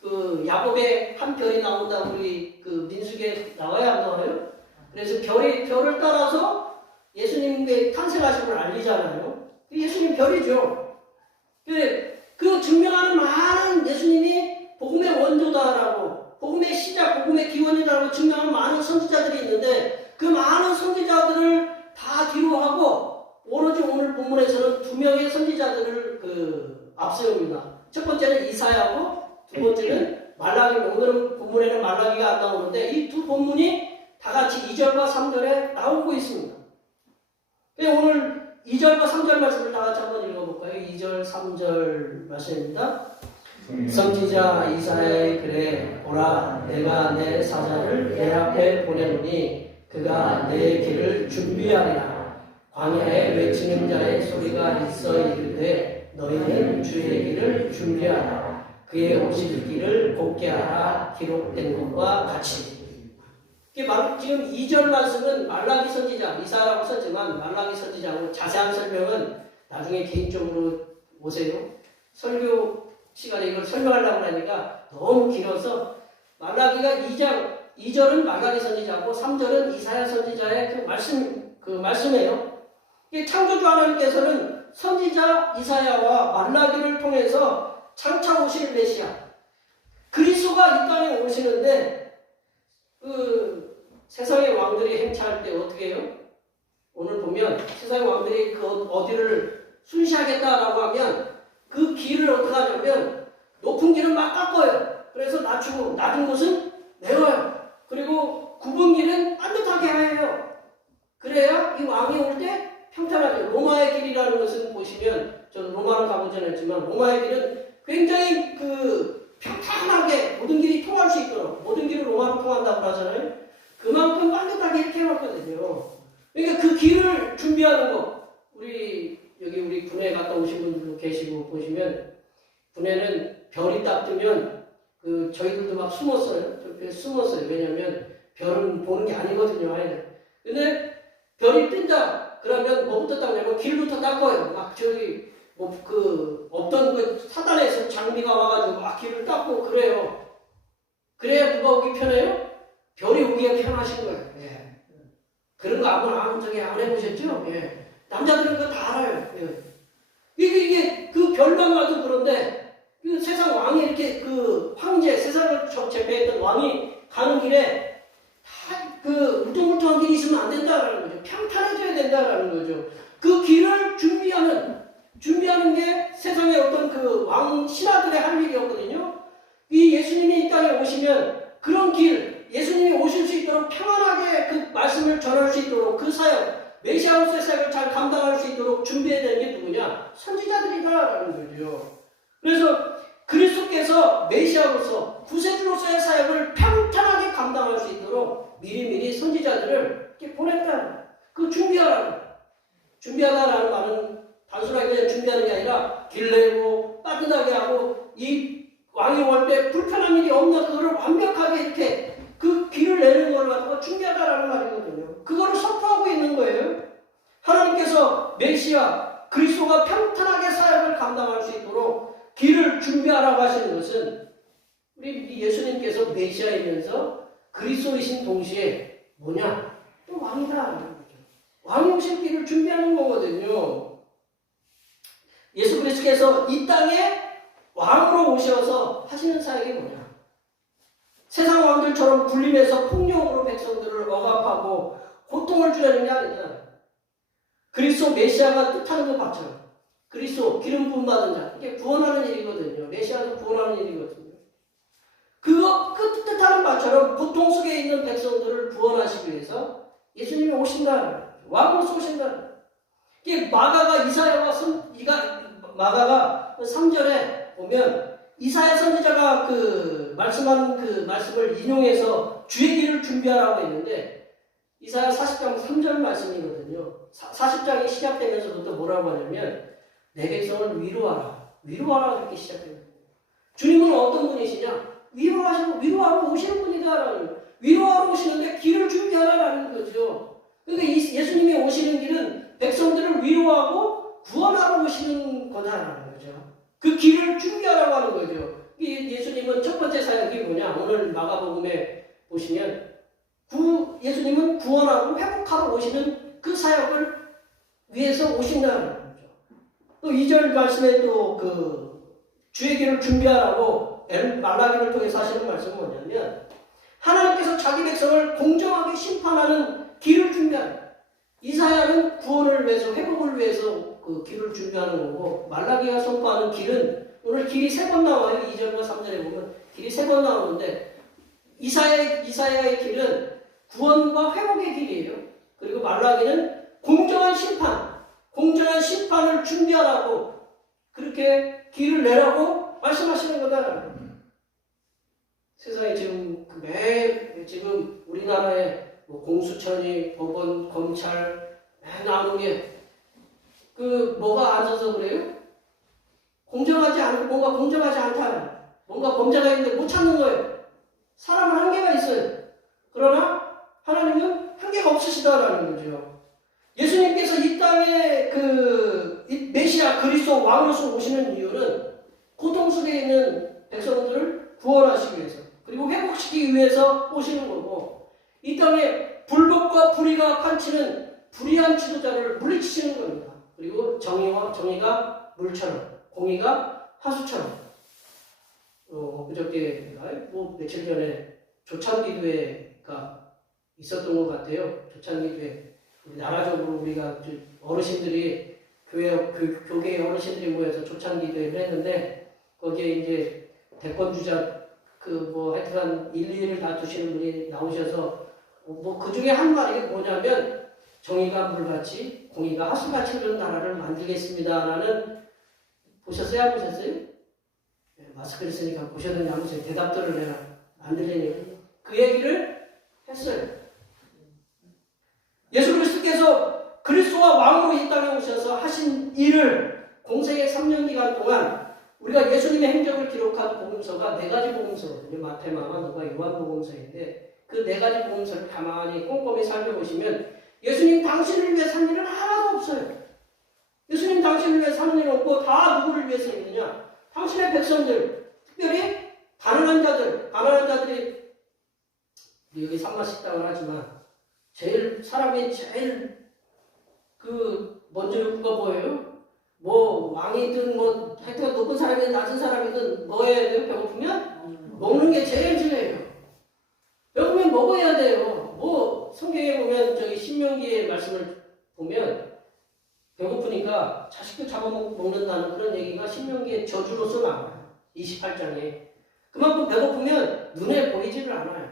그 야곱의 한 별이 나온다고 우리 그 민수기에 나와야 안 나와요? 그래서 별을 따라서 예수님의 탄생하신 걸 알리잖아요. 예수님 별이죠. 그 증명하는 많은 예수님이 복음의 원조다라고 복음의 시작, 복음의 기원이라고 증명하는 많은 선지자들이 있는데 그 많은 선지자들을 다 뒤로 하고 오로지 오늘 본문에서는 2명의 선지자들을 앞세웁니다. 첫 번째는 이사야고 두 번째는 말라기. 오늘은 본문에는 말라기가 안 나오는데 이 두 본문이 다 같이 2절과 3절에 나오고 있습니다. 오늘 2절과 3절 말씀을 다 같이 한번 읽어볼까요? 2절, 3절 말씀입니다. 선지자 이사야의 글에 보라 내가 내 사자를 내 앞에 보내노니 그가 내 길을 준비하리라. 광야에 외치는 자의 소리가 있어 이르되 너희는 주의 길을 준비하라. 그의 오실 길을 곱게 하라. 기록된 것과 같이. 지금 2절 말씀은 말라기 선지자, 이사야라고 썼지만 말라기 선지자고 자세한 설명은 나중에 개인적으로 오세요. 설교 시간에 이걸 설명하려고 하니까 너무 길어서 말라기가 2절은 말라기 선지자고 3절은 이사야 선지자의 그 말씀이에요. 창조주 하나님께서는 선지자 이사야와 말라기를 통해서 장차 오실 메시아 그리스도가 이 땅에 오시는데 세상의 왕들이 행차할 때 어떻게 해요? 오늘 보면 세상의 왕들이 어디를 순시하겠다라고 하면 그 길을 어떻게 하냐면 높은 길은 막 깎아요. 그래서 낮은 곳은 내려요. 그리고 굽은 길은 반듯하게 해요. 그래야 이 왕이 올 때 평탄하죠. 로마의 길이라는 것은 보시면 저는 로마를 가보지는 않지만 로마의 길은 굉장히 평탄하게 모든 길이 통할 수 있도록 모든 길을 로마로 통한다고 하잖아요. 그만큼 반듯하게 이렇게 해놨거든요. 그러니까 그 길을 준비하는 거 우리 군에 갔다 오신 분들도 계시고 보시면 군에는 별이 딱 뜨면 저희들도 막 숨었어요. 왜냐면 별은 보는 게 아니거든요. 아이들. 근데 별이 뜬다 그러면 뭐부터 닦냐면 길부터 닦아요. 막 없던 사단에서 장비가 와가지고 막 길을 닦고 그래요. 그래야 누가 오기 편해요? 별이 오기가 편하신 거예요. 예. 그런 거 아무나 저기 안 해보셨죠? 예. 남자들은 그거 다 알아요. 예. 이게 그 별만 봐도 그런데 그 세상 왕이 이렇게 그 황제 세상을 제패했던 왕이 가는 길에 다 그 울퉁불퉁한 길이 있으면 안 된다라는 거죠. 평탄해져야 된다라는 거죠. 그 길을 준비하는 게 세상의 어떤 그 왕 신하들의 할 일이었거든요. 이 예수님이 이 땅에 오시면 그런 길, 예수님이 오실 수 있도록 평안하게 그 말씀을 전할 수 있도록 그 사역, 메시아로서의 사역을 잘 감당할 수 있도록 준비해야 되는 게 누구냐? 선지자들이다라는 거죠. 그래서 그리스도께서 메시아로서 구세주로서의 사역을 평탄하게 감당할 수 있도록 미리미리 선지자들을 이렇게 보냈다. 그 준비하다라는 말은 단순하게 그냥 준비하는 게 아니라 길 내고 따뜻하게 하고 이 왕이 올 때 불편한 일이 없나 그거를 완벽하게 이렇게 그 길을 내는 걸 갖다가 준비하다라는 말이거든요. 그거를 선포하고 있는 거예요. 하나님께서 메시아 그리스도가 평탄하게 사역을 감당할 수 있도록 길을 준비하라고 하시는 것은 우리 예수님께서 메시아이면서 그리스도이신 동시에 뭐냐? 또 왕이다라는 거죠. 왕이 오실 길을 준비하는 거거든요. 예수 그리스도께서 이 땅에 왕으로 오셔서 하시는 사역이 뭐냐? 세상 왕들처럼 군림해서 폭력으로 백성들을 억압하고 고통을 주려는 게 아니잖아요. 그리스도 메시아가 뜻하는 것 같죠. 그리스도 기름 부음 받은 자 이게 구원하는 일이거든요. 메시아도 구원하는 일이거든요. 그거 그 뜻하는 바처럼 고통 속에 있는 백성들을 구원하시기 위해서 예수님이 오신다. 왕으로서 오신다. 이게 마가가 3절에 보면 이사야 선지자가 그 말씀한 그 말씀을 인용해서 주의 길을 준비하라고 했는데 이사야 40장 3절 말씀이거든요. 40장이 시작되면서부터 뭐라고 하냐면 내 백성을 위로하라. 위로하라 그렇게 시작해요. 주님은 어떤 분이시냐? 위로하러 오시는 분이다라는 거예요. 위로하러 오시는데 길을 준비하라라는 거죠. 그러니까 예수님이 오시는 길은 백성들을 위로하고 구원하러 오시는 거다라는 거죠. 그 길을 준비하라고 하는 거죠. 예수님은 첫 번째 사역이 뭐냐? 오늘 마가복음에 보시면 예수님은 구원하고 회복하러 오시는 그 사역을 위해서 오신다는 거죠. 또 2절 말씀에 또 그 주의 길을 준비하라고 말라기를 통해서 하시는 말씀은 뭐냐면 하나님께서 자기 백성을 공정하게 심판하는 길을 준비하는 이사야는 구원을 위해서 회복을 위해서 그 길을 준비하는 거고 말라기가 선포하는 길은 오늘 길이 3번 나와요. 2절과 3절에 보면 길이 3번 나오는데 이사야의 길은 구원과 회복의 길이에요. 그리고 말라기는 공정한 심판을 준비하라고 그렇게 길을 내라고 말씀하시는 거다. 세상에 지금 지금 우리나라에 뭐 공수처니 법원, 검찰 나오는 게 뭐가 앉아서 그래요? 뭔가 공정하지 않다. 뭔가 범죄가 있는데 못 찾는 거예요. 사람은 한계가 있어요. 그러나 하나님은 한계가 없으시다라는 거죠. 예수님께서 이 땅에 이 메시아 그리스도 왕으로서 오시는 이유는 고통 속에 있는 백성들을 구원하시기 위해서 그리고 회복시키기 위해서 오시는 거고 이 땅에 불법과 불의가 판치는 불의한 지도자를 물리치시는 겁니다. 그리고 정의가 물처럼 공의가 하수처럼 그저께 며칠 전에 조창기교회가 있었던 것 같아요. 조창기교회 우리 나라적으로 우리가 어르신들이 교계 어르신들이 모여서 조창기교회를 했는데 거기에 이제 대권주자 하여튼 일일을 다투시는 분이 나오셔서 그 중에 한 말이 뭐냐면 정의가 물같이 공의가 하수같이 그런 나라를 만들겠습니다라는 보셨어요? 안 보셨어요? 네, 마스크를 쓰니까 보셨는지 안 보셨어요? 대답들을 내가 안 들리니까 그 얘기를 했어요. 예수 그리스도께서 그리스도와 왕으로 이 땅에 오셔서 하신 일을 공생의 3년 기간 동안 우리가 예수님의 행적을 기록한 복음서가 4가지 복음서거든요. 마태, 마가, 누가, 요한 복음서인데 그 4가지 복음서를 가만히 꼼꼼히 살펴보시면 예수님 당신을 위해 산 일은 하나도 없어요. 예수님 당신을 위해 사는 일은 없고 다 누구를 위해서 있느냐? 당신의 백성들, 특별히 가난한 자들이 여기 산마식당을 하지만 사람이 제일 먼저 욕구가 뭐예요? 뭐 왕이든 뭐 하여튼 높은 사람이든 낮은 사람이든 뭐 해야 돼요? 배고프면 먹는 게 제일 중요해요. 배고프면 먹어야 돼요. 뭐 성경에 보면 저기 신명기의 말씀을 보면 배고프니까 자식도 잡아먹는다는 그런 얘기가 신명기의 저주로서 나와요. 28장에. 그만큼 배고프면 눈에 보이지를 않아요.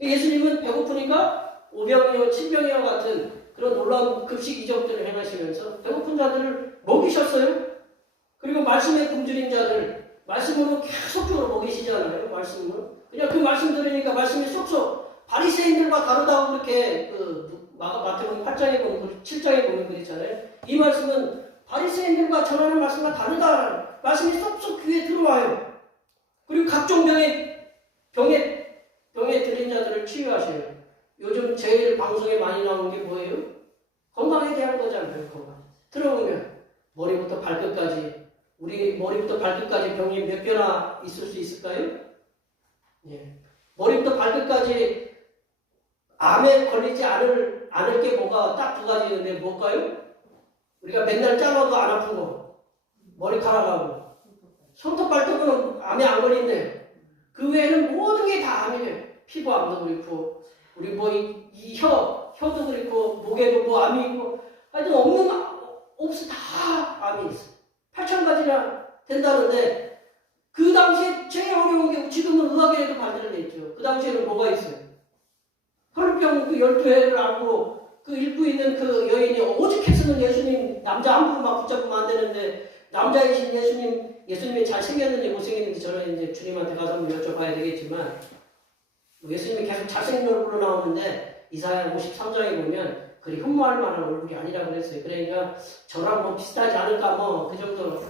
예수님은 배고프니까 오병이어 친병이와 같은 그런 놀라운 급식 이적들을 행하시면서 배고픈 자들을 먹이셨어요. 그리고 말씀에 굶주린 자들 말씀으로 계속적으로 먹이시잖아요. 말씀으로. 그냥 그 말씀 들으니까 말씀이 쏙쏙 바리새인들과 다르다고 그렇게 마태복음 8장에 보면 7장에 보면 그랬잖아요. 이 말씀은 바리새인들과 전하는 말씀과 다르다. 말씀이 쏙쏙 귀에 들어와요. 그리고 각종 병에 들린 자들을 치유하셔요. 요즘 제일 방송에 많이 나오는 게 뭐예요? 건강에 대한 거잖아요. 건강. 들어보면 머리부터 발끝까지 우리 머리부터 발끝까지 병이 몇 개나 있을 수 있을까요? 예. 머리부터 발끝까지 암에 걸리지 않을 게 뭐가 딱 두 가지 있는데 뭘까요? 우리가 맨날 잘라도 안 아픈 거 머리카락하고 손톱 발톱은 암에 안 걸린대. 그 외에는 모든 게 다 암이래요. 피부암도 그렇고 우리 뭐 이 혀도 그렇고 목에도 뭐 암이 있고 하여튼 없어 다 암이 있어. 8,000가지나 된다는데 그 당시에 제일 어려운 게 지금은 의학에도 발달을 했죠. 그 당시에는 뭐가 있어요? 혈병 12회를 앓고 그 일부 있는 그 여인이 오죽했으면 예수님 남자 함부로 막 붙잡으면 안 되는데 남자이신 예수님이 잘생겼는지 못생겼는지 저는 이제 주님한테 가서 한번 여쭤봐야 되겠지만 예수님이 계속 잘생긴 얼굴로 나오는데 이사야 53장에 보면 그리 흠모할 만한 얼굴이 아니라고 그랬어요. 그러니까 저랑 뭐 비슷하지 않을까 뭐 그 정도로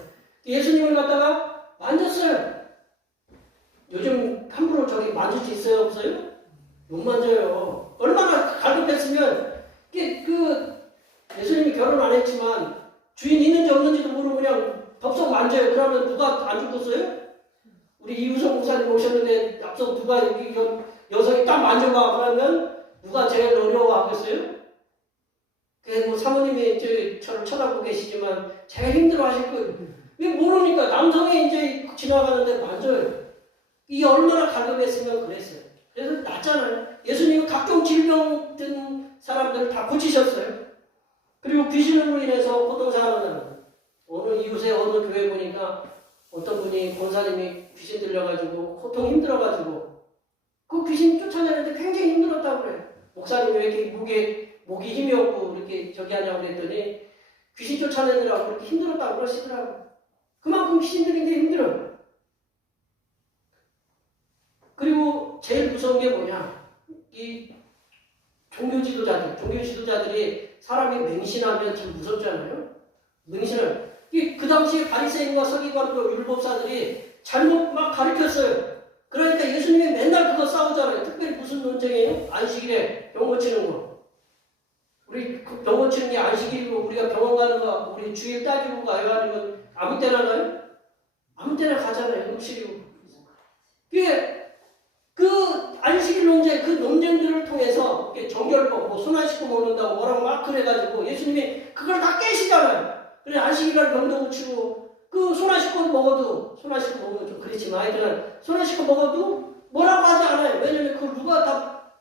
예수님을 갖다가 만졌어요. 요즘 함부로 저기 만질 수 있어요? 없어요? 못 만져요. 얼마나 갈급했으면 예수님이 결혼 안 했지만 주인 있는지 없는지도 모르고 그냥 덥석 만져요. 그러면 누가 안 죽겠어요? 우리 이우성 목사님 오셨는데 앞서 누가 여기 여성이 딱 만져봐 그러면 누가 제일 어려워하겠어요? 뭐 사모님이 저를 쳐다보고 계시지만 제일 힘들어하실 거예요. 왜 모르니까 남성이 이제 지나가는데 만져요. 이 얼마나 갈급했으면 그랬어요. 그래서 낫잖아요. 예수님은 각종 질병 든 사람들을 다 고치셨어요. 그리고 귀신으로 인해서 고통당하는 어느 이웃에 어느 교회 보니까 어떤 분이 권사님이 귀신 들려가지고 고통 힘들어가지고 그 귀신 쫓아내는데 굉장히 힘들었다고 그래요. 목사님이 왜 이렇게 목이 힘이 없고 이렇게 저기 하냐고 그랬더니 귀신 쫓아내느라고 그렇게 힘들었다고 그러시더라고요. 그만큼 귀신들이 게 힘들어요. 그리고 제일 무서운 게 뭐냐? 이 종교 지도자들이 사람이 맹신하면 참 무섭잖아요. 맹신을 그 당시에 바리새인과 서기관과 율법사들이 잘못 막 가르쳤어요. 그러니까 예수님이 맨날 그거 싸우잖아요. 특별히 무슨 논쟁이에요? 안식일에 병 고치는 거. 우리 병 고치는 게 안식일이고 우리가 병원 가는 거 우리 주일 따지고 가요? 아니면 아무 때나 가요? 아무 때나 가잖아요. 음식이고. 그 안식일 논쟁, 그 논쟁들을 통해서 정결법, 뭐 손 안 씻고 먹는다고 뭐라고 막 그래가지고 예수님이 그걸 다 깨시잖아요. 그래 안식일날 병도 고치고 그 손 안 씻고 먹어도 손 안 씻고 먹으면 좀 그렇지만 하여튼 손 안 씻고 먹어도 뭐라고 하지 않아요. 왜냐면 그걸 누가 다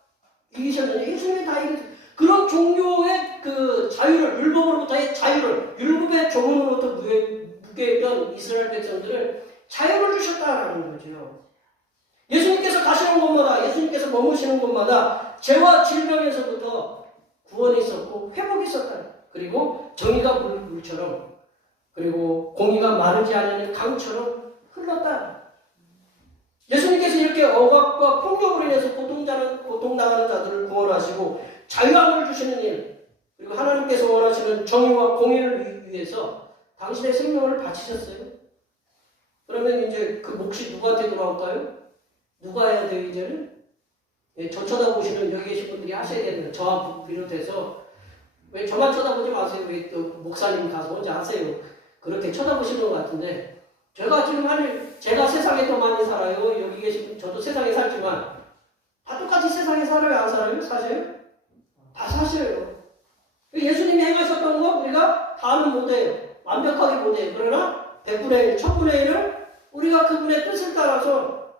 이기셨느냐? 예수님이 다 이기셨어요. 그런 종교의 그 자유를 율법으로부터의 자유를 율법의 종으로부터 무게했던 이스라엘 백성들을 자유를 주셨다라는 거죠. 예수님께서 가시는 곳마다 예수님께서 머무시는 곳마다 죄와 질병에서부터 구원이 있었고 회복이 있었다. 그리고 정의가 물처럼 그리고 공의가 마르지 않는 강처럼 흘렀다. 예수님께서 이렇게 억압과 폭력으로 인해서 고통당하는 자들을 구원하시고 자유함을 주시는 일 그리고 하나님께서 원하시는 정의와 공의를 위해서 당신의 생명을 바치셨어요. 그러면 이제 그 몫이 누구한테 돌아올까요? 누가 해야 돼요, 이제는? 예, 저 쳐다보시는 여기 계신 분들이 하셔야 되는 저와 비롯해서 왜 저만 쳐다보지 마세요. 왜 또 목사님 가서 혼자 하세요. 그렇게 쳐다보시는 것 같은데 제가 지금 제가 세상에 더 많이 살아요. 여기 계신 분, 저도 세상에 살지만 다 똑같이 세상에 살아요, 안 살아요? 사세요? 다 사셔요. 예수님이 행하셨던 거 우리가 다는 못해요. 완벽하게 못해요. 그러나 100분의 1, 1000분의 1을 우리가 그분의 뜻을 따라서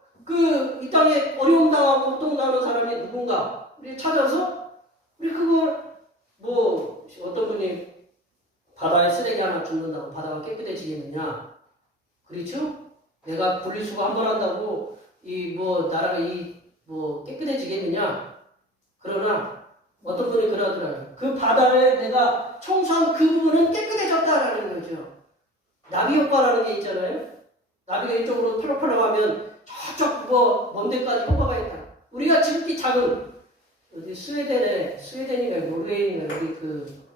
이 땅에 어려움 당하고 고통 당하는 사람이 누군가 우리 찾아서 우리 그걸 어떤 분이 바다에 쓰레기 하나 줍는다고 바다가 깨끗해지겠느냐? 그렇죠? 내가 분리수거 한 번 한다고 나라가 깨끗해지겠느냐? 그러나 어떤 분이 그러더라고요. 그 바다에 내가 청소한 그 부분은 깨끗해졌다라는 거죠. 나비 효과라는 게 있잖아요. 나비가 이쪽으로 펄럭펄럭 하면 저쪽 먼 데까지 효과가 있다. 우리가 지극히 작은 어디 스웨덴인가 노르웨이인가 여기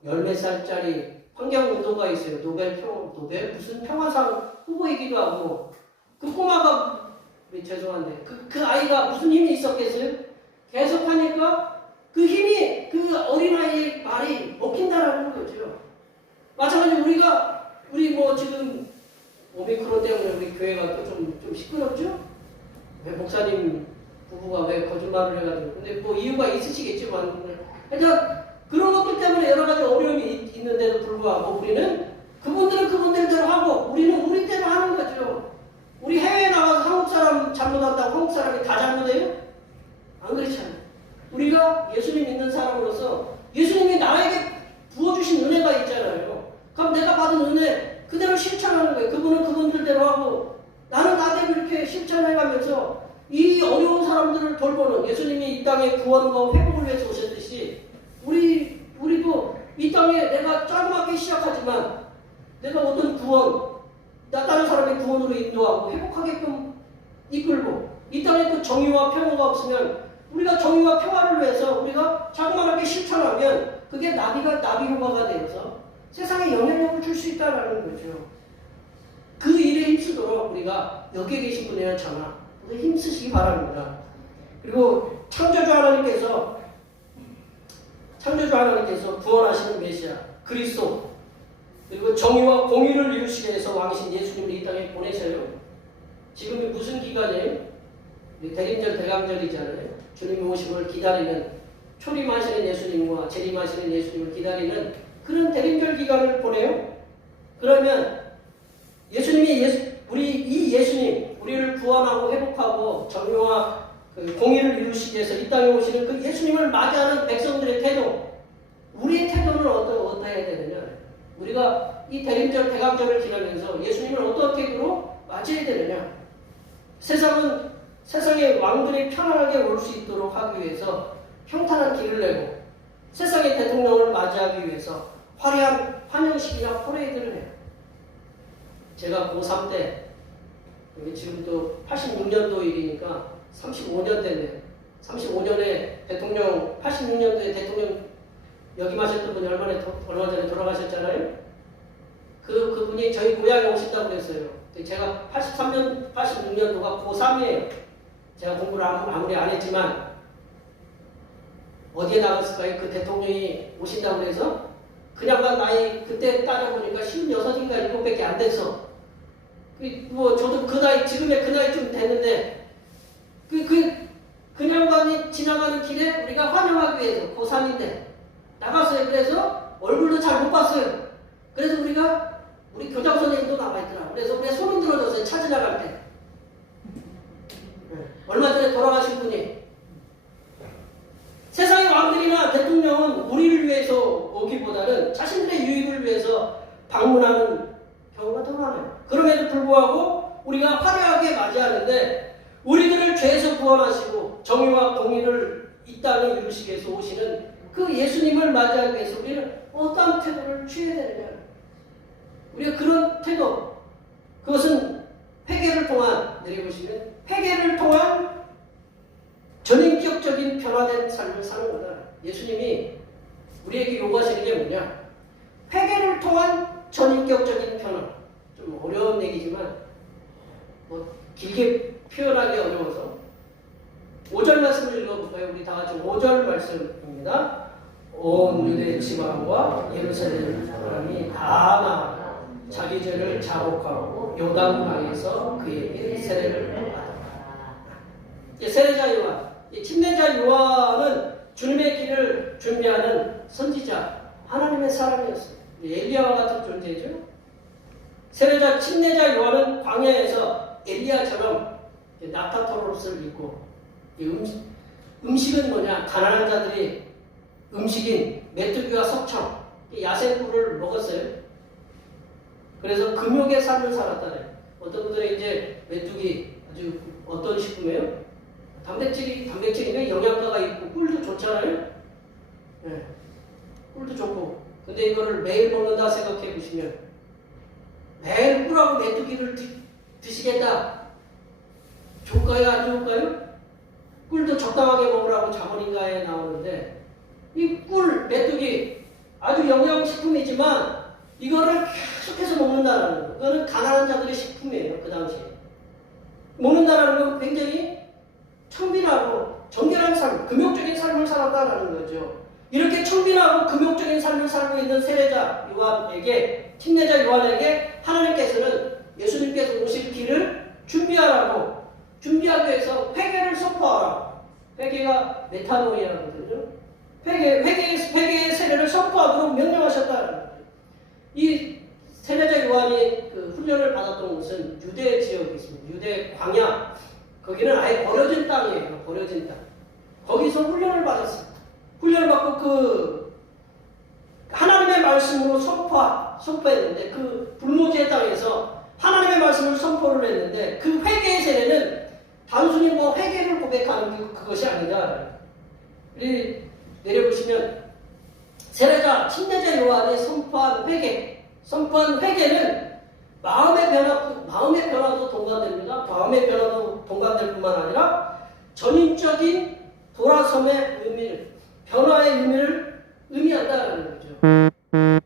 열 몇 살짜리 환경운동가 있어요. 노벨 무슨 평화상 후보이기도 하고 그 꼬마가 죄송한데 그 아이가 무슨 힘이 있었겠어요? 계속 하니까 그 힘이 그 어린아이의 말이 먹힌다라는 거죠. 마찬가지로 우리 지금 오미크론 때문에 우리 교회가 또 좀 시끄럽죠? 왜 목사님 부부가 왜 거짓말을 해가지고 근데 이유가 있으시겠지만 그러니까 그런 것들 때문에 여러 가지 어려움이 있는데도 불구하고 우리는 그분들은 그분들대로 하고 우리는 우리대로 하는 거죠. 우리 해외에 나가서 한국 사람 잘못한다고 한국 사람이 다 잘못해요? 안 그렇잖아요. 우리가 예수님 믿는 사람으로서 예수님이 나에게 부어주신 은혜가 있잖아요. 그럼 내가 받은 은혜 그대로 실천하는 거예요. 그분은 그분들대로 하고 나는 나대로 이렇게 실천해가면서 이 어려운 사람들을 돌보는 예수님이 이 땅에 구원과 회복을 위해서 오셨듯이 우리도 이 땅에 내가 조그맣게 시작하지만 내가 어떤 다른 사람의 구원으로 인도하고 회복하게끔 이끌고 이 땅에 또 정의와 평화가 없으면 우리가 정의와 평화를 위해서 우리가 자그마하게 실천하면 그게 나비 효과가 되어서 세상에 영향력을 줄 수 있다는 거죠. 그 일에 힘쓰도록 우리가 여기에 계신 분이나 저나 힘쓰시기 바랍니다. 그리고 창조주 하나님께서 구원하시는 메시아 그리스도 그리고 정의와 공의를 이루시기 위해서 왕이신 예수님을 이 땅에 보내셔요. 지금이 무슨 기간이에요? 대림절 대강절이잖아요. 주님의 오심을 기다리는 초림하시는 예수님과 재림하시는 예수님을 기다리는 그런 대림절 기간을 보내요. 그러면 예수님 우리를 구원하고 회복하고 정의와 공의를 이루시기 위해서 이 땅에 오시는 그 예수님을 맞이하는 백성들의 태도 우리의 태도는 어떠해야 되느냐? 우리가 이 대림절 대강절을 지나면서 예수님을 어떤 태도로 맞이해야 되느냐? 세상의 왕들이 편안하게 올 수 있도록 하기 위해서 평탄한 길을 내고 세상의 대통령을 맞이하기 위해서 화려한 환영식이나 퍼레이드를 해요. 제가 고3 때 지금 또 86년도 일이니까 35년 됐네요. 35년에 86년도에 대통령 역임하셨던 분이 얼마 전에 돌아가셨잖아요. 그분이 저희 고향에 오신다고 그랬어요. 제가 86년도가 고3이에요. 제가 공부를 아무리 안 했지만 어디에 나갔을까요? 그 대통령이 오신다고 그래서 그냥만 나이 그때 따져보니까 56인가 7밖에 안 됐어. 저도 지금의 그 나이 좀 됐는데 그냥만이 지나가는 길에 우리가 환영하기 위해서 고3인데 나갔어요. 그래서 얼굴도 잘 못 봤어요. 그래서 우리 교장 선생님도 나와있더라고요. 그래서 우리가 소문 들어줬어요. 차 지나갈 때. 얼마 전에 돌아가신 분이 세상의 왕들이나 대통령은 우리를 위해서 오기보다는 자신들의 유익을 위해서 방문하는 경우가 더 많아요. 그럼에도 불구하고 우리가 화려하게 맞이하는데 우리들을 죄에서 구원하시고 정의와 공의를 이 땅에 이루시기 위해서 오시는 그 예수님을 맞이하기 위해서 우리는 어떤 태도를 취해야 되느냐. 우리가 그런 태도, 그것은 회개를 통한, 내려보시면 회개를 통한 전인격적인 변화된 삶을 사는 거다. 예수님이 우리에게 요구하시는 게 뭐냐? 회개를 통한 전인격적인 변화. 좀 어려운 얘기지만 길게 표현하기 어려워서 5절 말씀을 읽어볼까요? 우리 다 같이 5절 말씀입니다. 온 유대 지방과 예루살렘 사람이 다 나와 자기 죄를 자복하고 요단강에서 그에게 세례를 받았다. 세례자 요한, 침례자 요한은 주님의 길을 준비하는 선지자, 하나님의 사람이었어요. 엘리야와 같은 존재죠. 세례자 침례자 요한은 광야에서 엘리야처럼 낙타토로스를 입고, 음식은 뭐냐? 가난한 자들이 음식인 메뚜기와 석청, 야생꿀을 먹었어요. 그래서 금욕의 삶을 살았다네. 어떤 분들은 이제 메뚜기 아주 어떤 식품이에요? 단백질이면 영양가가 있고 꿀도 좋잖아요. 네. 꿀도 좋고. 근데 이거를 매일 먹는다 생각해 보시면, 매일 꿀하고 메뚜기를 드시겠다. 좋을까요? 안 좋을까요? 꿀도 적당하게 먹으라고 자본인가에 나오는데, 이 꿀, 메뚜기 아주 영양식품이지만 이거를 계속해서 먹는다는 거, 그거는 가난한 자들의 식품이에요. 그 당시에 먹는다는 건 굉장히 청빈하고 정결한 삶, 금욕적인 삶을 살았다는 거죠. 이렇게 청빈하고 금욕적인 삶을 살고 있는 세례자 요한에게, 침례자 요한에게 하나님께서는 예수님께서 오실 길을 준비하기 위해서 회개를 선포하라. 회개가 메타노이아거든요. 회개의 세례를 선포하도록 명령하셨다는 거예요. 이 세례자 요한이 그 훈련을 받았던 곳은 유대 지역이 있습니다. 유대 광야. 거기는 아예 버려진 땅이에요. 버려진 땅. 거기서 훈련을 받았습니다. 훈련을 받고 그 하나님의 말씀으로 선포했는데, 그 불모지의 땅에서 하나님의 말씀을 선포를 했는데, 그 회개의 세례는 단순히 뭐 회개를 고백하는 그것이 아니라, 내려보시면 세례자 침례자 요한이 선포한 회개는 마음의 변화도 동반됩니다. 마음의 변화도 동반될 뿐만 아니라 전인적인 돌아섬의 의미를, 변화의 의미를 의미한다는 거죠.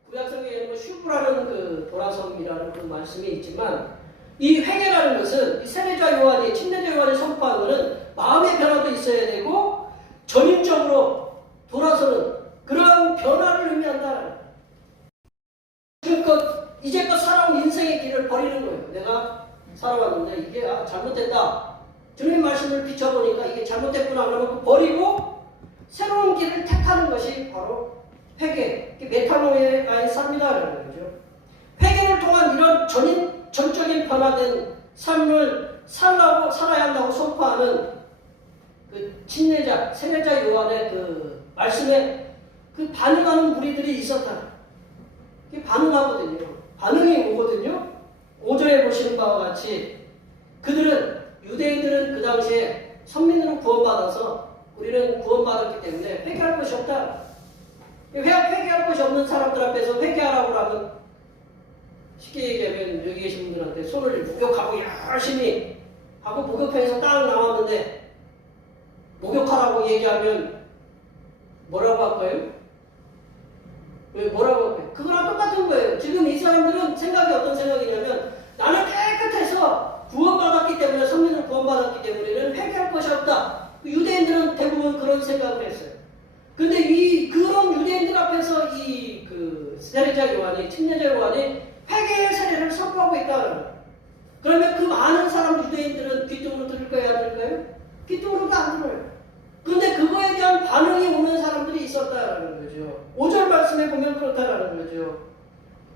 구약성경에 뭐 슈브라는 그 돌아섬이라는 그 말씀이 있지만, 이 회개라는 것은 이 세례자 요한이, 침례자 요한이 선포한 것은 마음의 변화도 있어야 되고 전인적으로 돌아서는 그런 변화를 의미한다. 이제껏 살아온 인생의 길을 버리는 거예요. 내가 살아왔는데 이게 잘못됐다. 주님 말씀을 비춰보니까 이게 잘못됐구나. 그러면 버리고 새로운 길을 택하는 것이 바로 회개, 메타노이아의 삶이라는 거죠. 회개를 통한 이런 전적인 변화된 삶을 살아야 한다고 선포하는 그 침례자, 세례자 요한의 그 말씀에 그 반응하는 무리들이 있었다. 이게 반응하거든요. 반응이 오거든요. 5절에 보시는 바와 같이 유대인들은 그 당시에 선민으로 구원받아서, 우리는 구원받았기 때문에 회개할 것이 없다. 회개할 것이 없는 사람들 앞에서 회개하라고 하면, 쉽게 얘기하면 여기 계신 분들한테 손을 목욕하고 열심히 하고 목욕탕에서 딱 나왔는데 목욕하라고 얘기하면 뭐라고 할까요? 왜 뭐라고 할까요? 그거랑 똑같은 거예요. 지금 이 사람들은 생각이 어떤 생각이냐면, 나는 깨끗해서 구원받았기 때문에, 선민을 구원받았기 때문에는 회개할 것이 없다. 유대인들은 대부분 그런 생각을 했어요. 근데 그런 유대인들 앞에서 그 세례자 요한이, 침례자 요한이 회개의 세례를 선포하고 있다는 거예요. 그러면 그 많은 사람 유대인들은 귀뚱으로 들을까요? 안 들을까요? 귀뚱으로도 안 들어요. 그런데 그거에 대한 반응이 오는 사람들이 있었다는 거죠. 5절 말씀에 보면 그렇다는 거죠.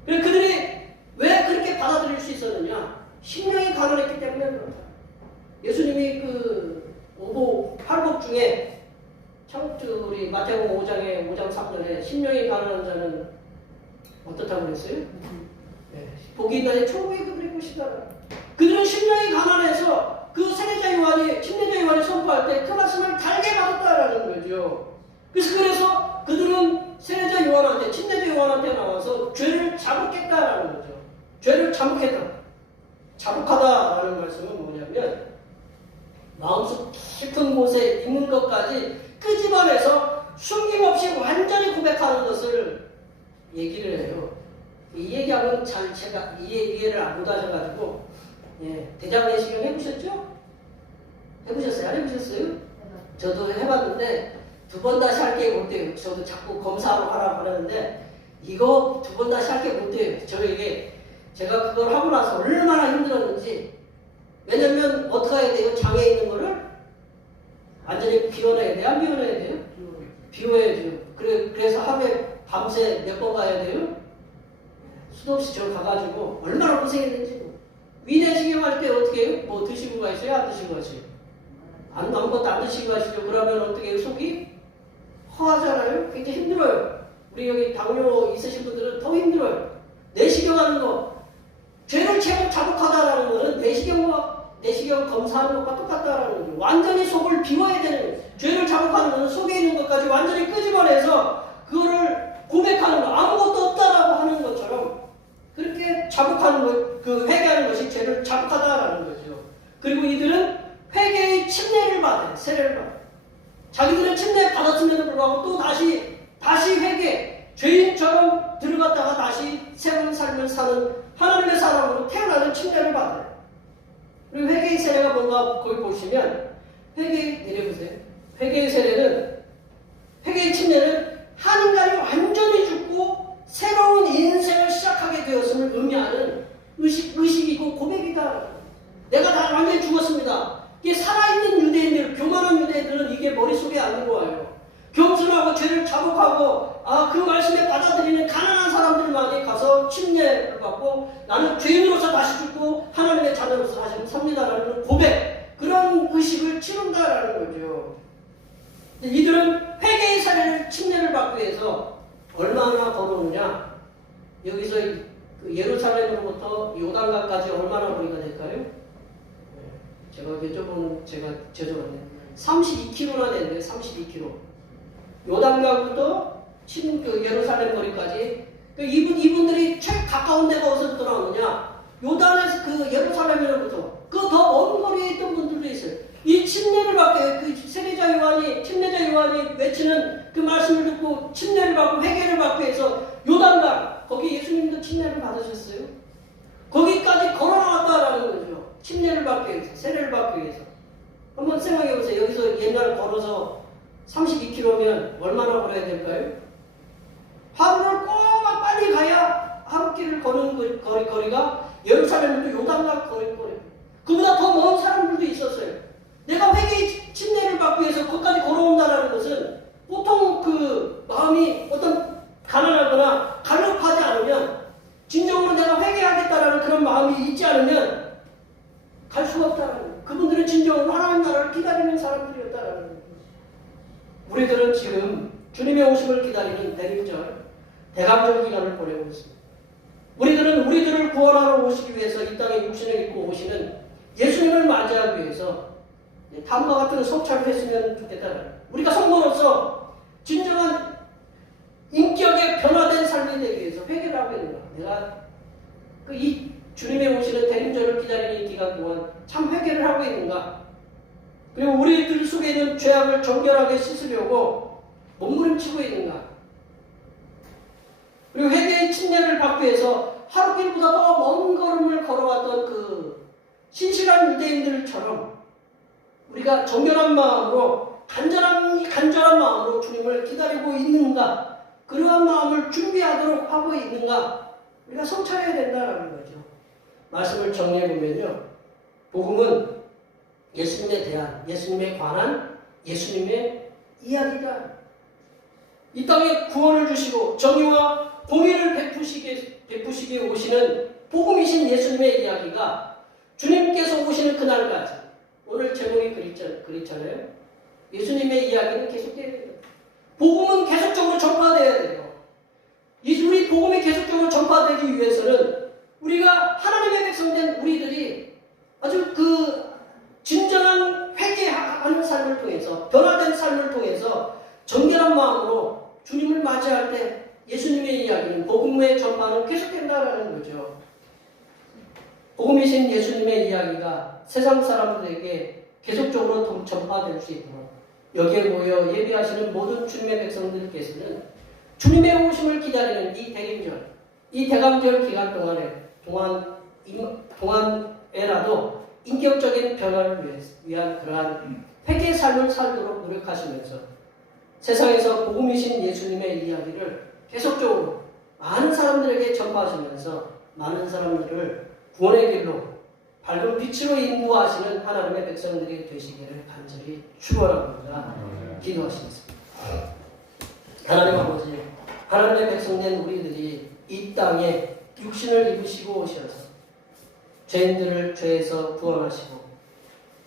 그들이 왜 그렇게 받아들일 수 있었느냐? 심령이 가난했기 때문에 그렇다. 예수님이 그 팔복 중에 우리 마태복음 5장 3절에 심령이 가난한 자는 어떻다고 그랬어요? 네. 복이 있나니 천국이 그들의 것이다. 그들은 심령이 가난해서 그 세례자 요한이, 침례자 요한이 선포할 때 그 말씀을 달게 받았다라는 거죠. 그래서 그들은 세례자 요한한테, 침례자 요한한테 나와서 죄를 자복했다라는 거죠. 죄를 자복했다. 자복하다라는 말씀은 뭐냐면, 마음속 깊은 곳에 있는 것까지 끄집어내서 숨김없이 완전히 고백하는 것을 얘기를 해요. 이 얘기하면 제가 이해를 못 하셔가지고, 대장내시경 해보셨죠? 해보셨어요? 안 해보셨어요? 저도 해봤는데 2번 다시 할 게 못 돼요. 저도 자꾸 검사하러 가라고 하는데 이거 2번 다시 할 게 못 돼요. 저에게 제가 그걸 하고 나서 얼마나 힘들었는지. 왜냐면 어떻게 해야 돼요? 장에 있는 거를 완전히 비워내야 돼요? 안 비워내야 돼요? 비워야죠. 그래서 하루에 밤새 몇 번 가야 돼요? 수도 없이 저 가가지고 얼마나 고생했는지. 위내시경 할 때 어떻게 해요? 뭐 드시고 가시어요? 안 드시고 가시어요? 아무것도 안 드시고 가시죠? 그러면 어떻게 해요? 속이 허하잖아요? 굉장히 힘들어요. 우리 여기 당뇨 있으신 분들은 더 힘들어요. 내시경 하는 거. 죄를 자복하다라는 거는 내시경 검사하는 것과 똑같다라는 거죠. 완전히 속을 비워야 되는 거예요. 죄를 자복하는 것은 속에 있는 것까지 완전히 끄집어내서 그거를 고백하는 거. 아무것도 없다라고 하는 것처럼 그렇게 자복하는 것, 그 회개하는 것이 죄를 자복하다라는 거죠. 그리고 이들은 회개의 침례를 받아요. 세례를 받아요. 자기들은 침례 받았음에도 불구하고 또 다시 회개, 죄인처럼 들어갔다가 다시 새로운 삶을 사는 하나님의 사람으로 태어나는 침례를 받아요. 그리고 회개의 세례가 뭔가 거기 보시면 내려보세요. 회개의 세례는, 회개의 침례는 한 인간이 완전히 죽고 새로운 인생을 시작하게 되었음을 의미하는 의식이고 고백이다. 내가 다 완전히 죽었습니다. 이게 살아있는 유대인들, 교만한 유대인들은 이게 머릿속에 안 들어와요. 겸손하고 죄를 자복하고 그 말씀에 받아들이는 가난한 사람들만이 가서 침례를 받고 나는 죄인으로서 다시 죽고 하나님의 자녀로서 다시 삽니다라는 고백, 그런 의식을 치른다라는 거죠. 이들은 회개의 사례를 침례를 받기 위해서 얼마나 걸어오느냐. 여기서 예루살렘으로부터 요단강까지 얼마나 거리가 될까요? 제가 여쭤봤는데 32km나 되는데 32km. 요단강부터 예루살렘 거리까지. 이분들이 최 가까운 데가 어디서 나오느냐? 요단에서 예루살렘으로부터 그 더 먼 거리에 있던 분들도 있어요. 이 침례를 받게 침례자 요한이 외치는 그 말씀을 듣고 침례를 받고 회개를 받기 위해서 요단강, 거기 예수님도 침례를 받으셨어요. 거기까지 걸어 나왔다라는 거죠. 침례를 받기 위해서, 세례를 받기 위해서. 한번 생각해 보세요. 여기서 옛날 걸어서 32km면 얼마나 걸어야 될까요? 하루를 꼬박 빨리 가야 하루길을 걷는 거리가 예루살렘부터 요단강 거리. 그보다 더 먼 사람들도 있었어요. 내가 회개의 침례를 받기 위해서 거기까지 걸어온다는 것은 보통 그 마음이 어떤 가난하거나 갈급하지 않으면, 진정으로 내가 회개하겠다라는 그런 마음이 있지 않으면 갈 수가 없다는 거예요. 그분들은 진정으로 하나님 나라를 기다리는 사람들이었다라는 거예요. 우리들은 지금 주님의 오심을 기다리는 대림절, 대감절 기간을 보내고 있습니다. 우리들은 우리들을 구원하러 오시기 위해서 이 땅에 육신을 입고 오시는 예수님을 맞이하기 위해서 다음과 같은 성찰을 했으면 좋겠다. 우리가 성도로서 진정한 인격의 변화된 삶이 되기 위해서 회개를 하고 있는 거야. 내가 이 주님의 오시는 대림절을 기다리는 이 기간 동안 참 회개를 하고 있는가? 그리고 우리들 속에 있는 죄악을 정결하게 씻으려고 몸부림치고 있는가? 그리고 회개의 침례를 받기 위해서 하루길보다 더 먼 걸음을 걸어왔던 그 신실한 유대인들처럼 우리가 정결한 마음으로 간절한 마음으로 주님을 기다리고 있는가? 그러한 마음을 준비하도록 하고 있는가? 우리가 성찰해야 된다는 거죠. 말씀을 정리해 보면요, 복음은 예수님에 관한 예수님의 이야기다. 이 땅에 구원을 주시고 정의와 공의를 베푸시기에 오시는 복음이신 예수님의 이야기가 주님께서 오시는 그날까지, 오늘 제목이 그렇잖아요. 예수님의 이야기는 계속돼야 됩니다. 복음은 계속적으로 전파돼야 돼요. 우리 복음이 계속적으로 전파되기 위해서는 우리가 하나님의 백성된 우리들이 아주 진정한 회개하는 삶을 통해서, 변화된 삶을 통해서 정결한 마음으로 주님을 맞이할 때 예수님의 이야기는, 복음의 전파는 계속된다는 거죠. 복음이신 예수님의 이야기가 세상 사람들에게 계속적으로 전파될 수 있도록 여기에 모여 예배하시는 모든 주님의 백성들께서는 주님의 오심을 기다리는 이 대림절, 이 대감절 기간 동안에라도 인격적인 변화를 위한 그러한 회개의 삶을 살도록 노력하시면서 세상에서 복음이신 예수님의 이야기를 계속적으로 많은 사람들에게 전파하시면서 많은 사람들을 구원의 길로 밝은 빛으로 인도하시는 하나님의 백성들이 되시기를 간절히 축원합니다. 기도하시겠습니다. 하나님 아버지, 하나님의 백성된 우리들이 이 땅에 육신을 입으시고 오셔서 죄인들을 죄에서 구원하시고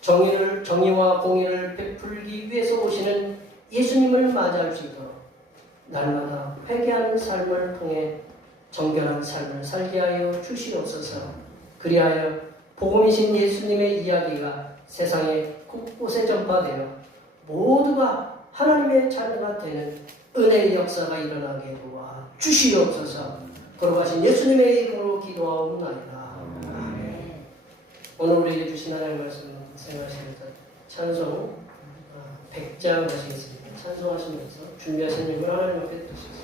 정의와 공의를 베풀기 위해서 오시는 예수님을 맞이할 수 있도록 날마다 회개하는 삶을 통해 정결한 삶을 살게 하여 주시옵소서. 그리하여 복음이신 예수님의 이야기가 세상에 곳곳에 전파되어 모두가 하나님의 자녀가 되는 은혜의 역사가 일어나게 도와 주시옵소서. 걸어가신 예수님의 이름으로 기도하옵나이다. 아멘. 오늘 우리에게 주신 하나님의 말씀 생각하시면서 찬송 100장 하시겠습니다. 찬송하시면서 준비하신 예물 하나님 앞에 드시겠습니다.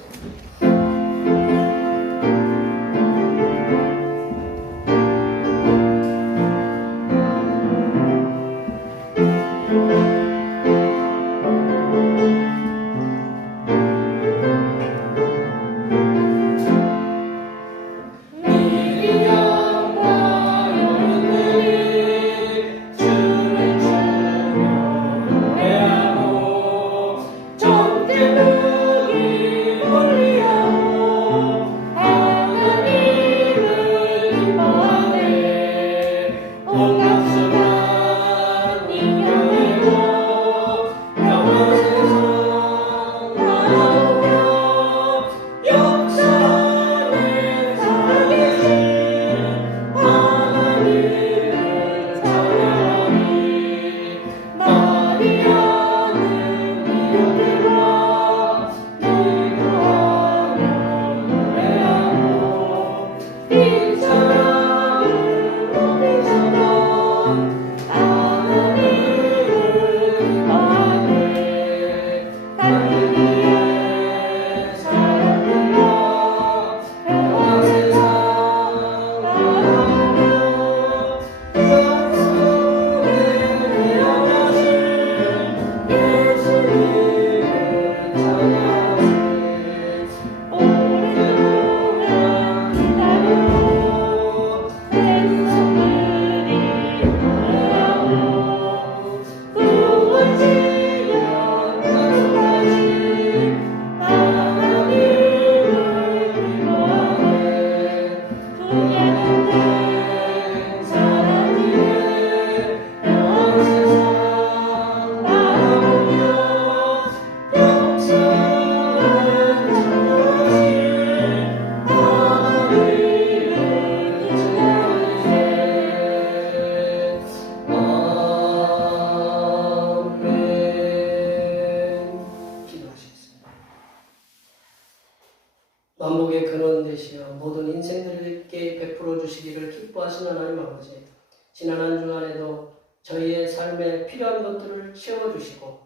만복의 근원 되시어 모든 인생들에게 베풀어 주시기를 기뻐하신 하나님 아버지, 지난 한 주간에도 저희의 삶에 필요한 것들을 채워주시고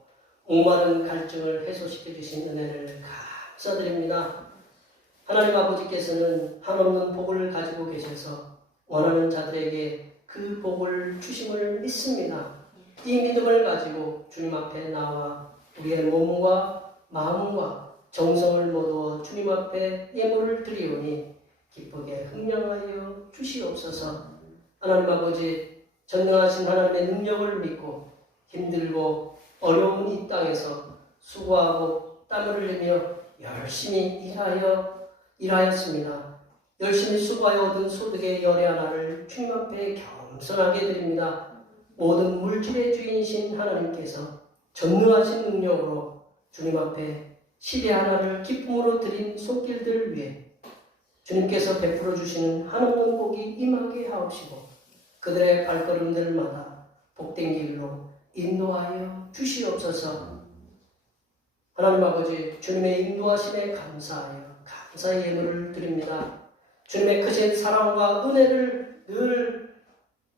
목마른 갈증을 해소시켜 주신 은혜를 감사드립니다. 하나님 아버지께서는 한없는 복을 가지고 계셔서 원하는 자들에게 그 복을 주심을 믿습니다. 이 믿음을 가지고 주님 앞에 나와 우리의 몸과 마음과 정성을 모두 주님 앞에 예물을 드리오니 기쁘게 흥명하여 주시옵소서. 하나님 아버지, 전능하신 하나님의 능력을 믿고 힘들고 어려운 이 땅에서 수고하고 땀을 흘리며 열심히 일하였습니다. 열심히 수고하여 얻은 소득의 열의 하나를 주님 앞에 겸손하게 드립니다. 모든 물질의 주인이신 하나님께서 전능하신 능력으로 주님 앞에 시대 하나를 기쁨으로 드린 손길들 위해 주님께서 베풀어 주시는 한없는 복이 임하게 하옵시고 그들의 발걸음들마다 복된 길로 인도하여 주시옵소서. 하나님 아버지, 주님의 인도하심에 감사하여 감사의 예물을 드립니다. 주님의 크신 사랑과 은혜를 늘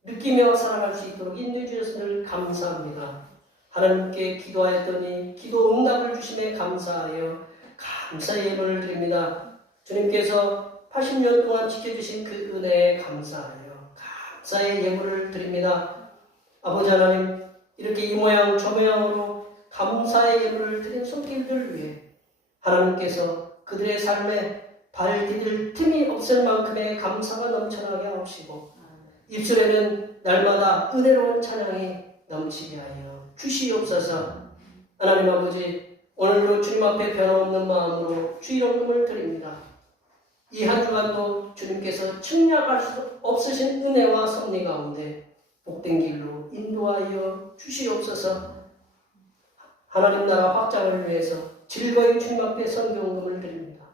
느끼며 살아갈 수 있도록 인도해 주셔서 감사합니다. 하나님께 기도하였더니 기도 응답을 주심에 감사하여 감사의 예물을 드립니다. 주님께서 80년 동안 지켜주신 그 은혜에 감사하여 감사의 예물을 드립니다. 아버지 하나님, 이렇게 이 모양 저 모양으로 감사의 예물을 드린 손길들 위해 하나님께서 그들의 삶에 발 디딜 틈이 없을 만큼의 감사가 넘쳐나게 하옵시고 입술에는 날마다 은혜로운 찬양이 넘치게 하여 주시옵소서. 하나님 아버지, 오늘도 주님 앞에 변함없는 마음으로 주일헌금을 드립니다. 이 한 주간도 주님께서 측량할 수 없으신 은혜와 섭리 가운데 복된 길로 인도하여 주시옵소서. 하나님 나라 확장을 위해서 즐거이 주님 앞에 선교헌금을 드립니다.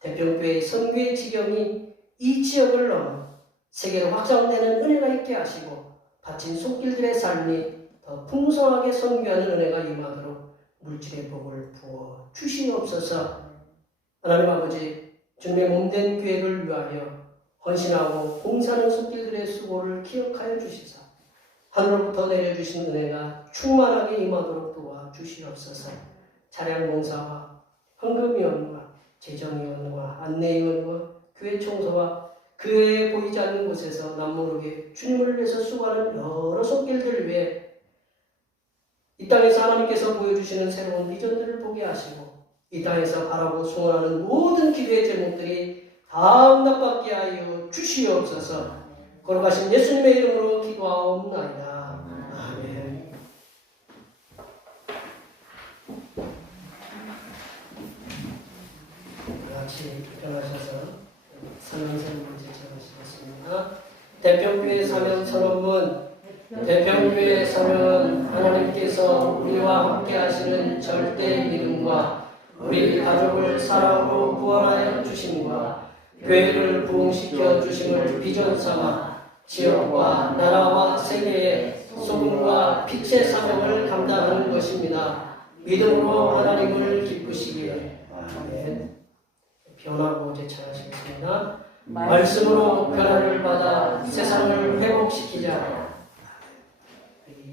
대평교회 선교의 지경이 이 지역을 넘어 세계로 확장되는 은혜가 있게 하시고 바친 손길들의 삶이 더 풍성하게 선교하는 은혜가 임하도록 물질의 복을 부어 주시옵소서. 하나님 아버지, 주님의 몸된 교회를 위하여 헌신하고 봉사하는 손길들의 수고를 기억하여 주시사 하늘로부터 내려주신 은혜가 충만하게 임하도록 도와주시옵소서. 차량 봉사와 헌금위원과 재정위원과 안내위원과 교회 청소와 그 외에 보이지 않는 곳에서 남모르게 주님을 위해서 수고하는 여러 손길들을 위해 이 땅에서 하나님께서 보여주시는 새로운 비전들을 보게 하시고 이 땅에서 바라고 소원하는 모든 기도의 제목들이 다 응답받게 하여 주시옵소서. 걸어가신 예수님의 이름으로 기도하옵나이다. 아멘. 같이 일어나셔서 사명선언을 제청하시겠습니다. 대평교회 사명 선언문. 대평교회 사명은 하나님께서 우리와 함께 하시는 절대 믿음과 우리 가족을 사랑으로 구원하여 주심과 교회를 부흥시켜 주심을 비전 삼아 지역과 나라와 세계에 소금과 빛의 사명을 감당하는 것입니다. 믿음으로 하나님을 기쁘시기에. 아멘. 변하고 제청하시겠습니다. 말씀으로 변화를 받아 세상을 회복시키자.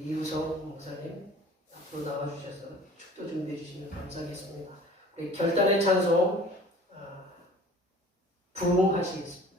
이우성 목사님 앞으로 나와주셔서 축도 준비해 주시면 감사하겠습니다. 우리 결단의 찬송 부흥하시겠습니다.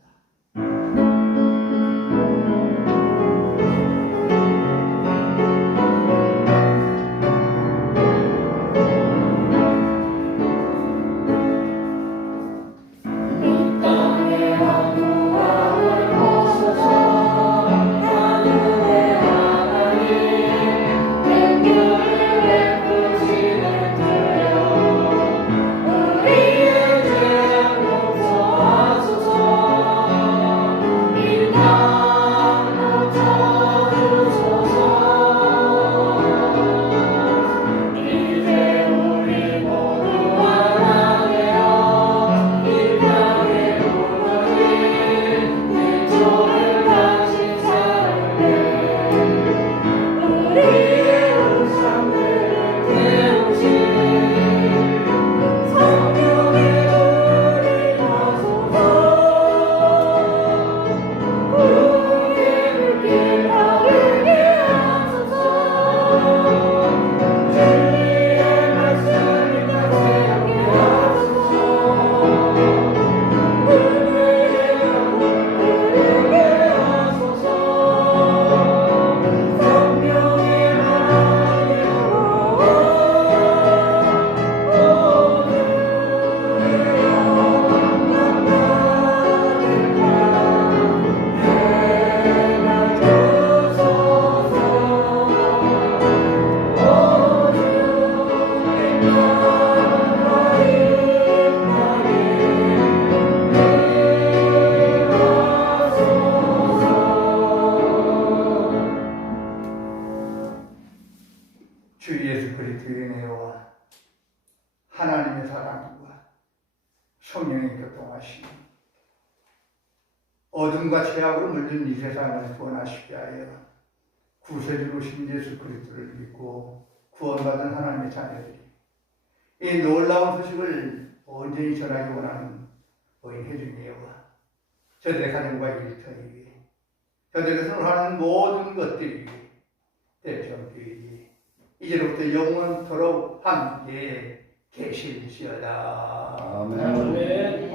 주 예수 그리스도의 은혜와 하나님의 사랑과 성령의 교통하심이 어둠과 죄악으로 물든 이 세상을 구원하시게 하여 구세주로 오신 예수 그리스도를 믿고 구원받은 하나님의 자녀들이 이 놀라운 소식을 온전히 전하기 원하는 의인 혜중이와 저들의 가정과 일터에 위해 저들의 손을 하는 모든 것들이 대평교회에 이제로부터 영원토록 함께 계실지어다. 아멘.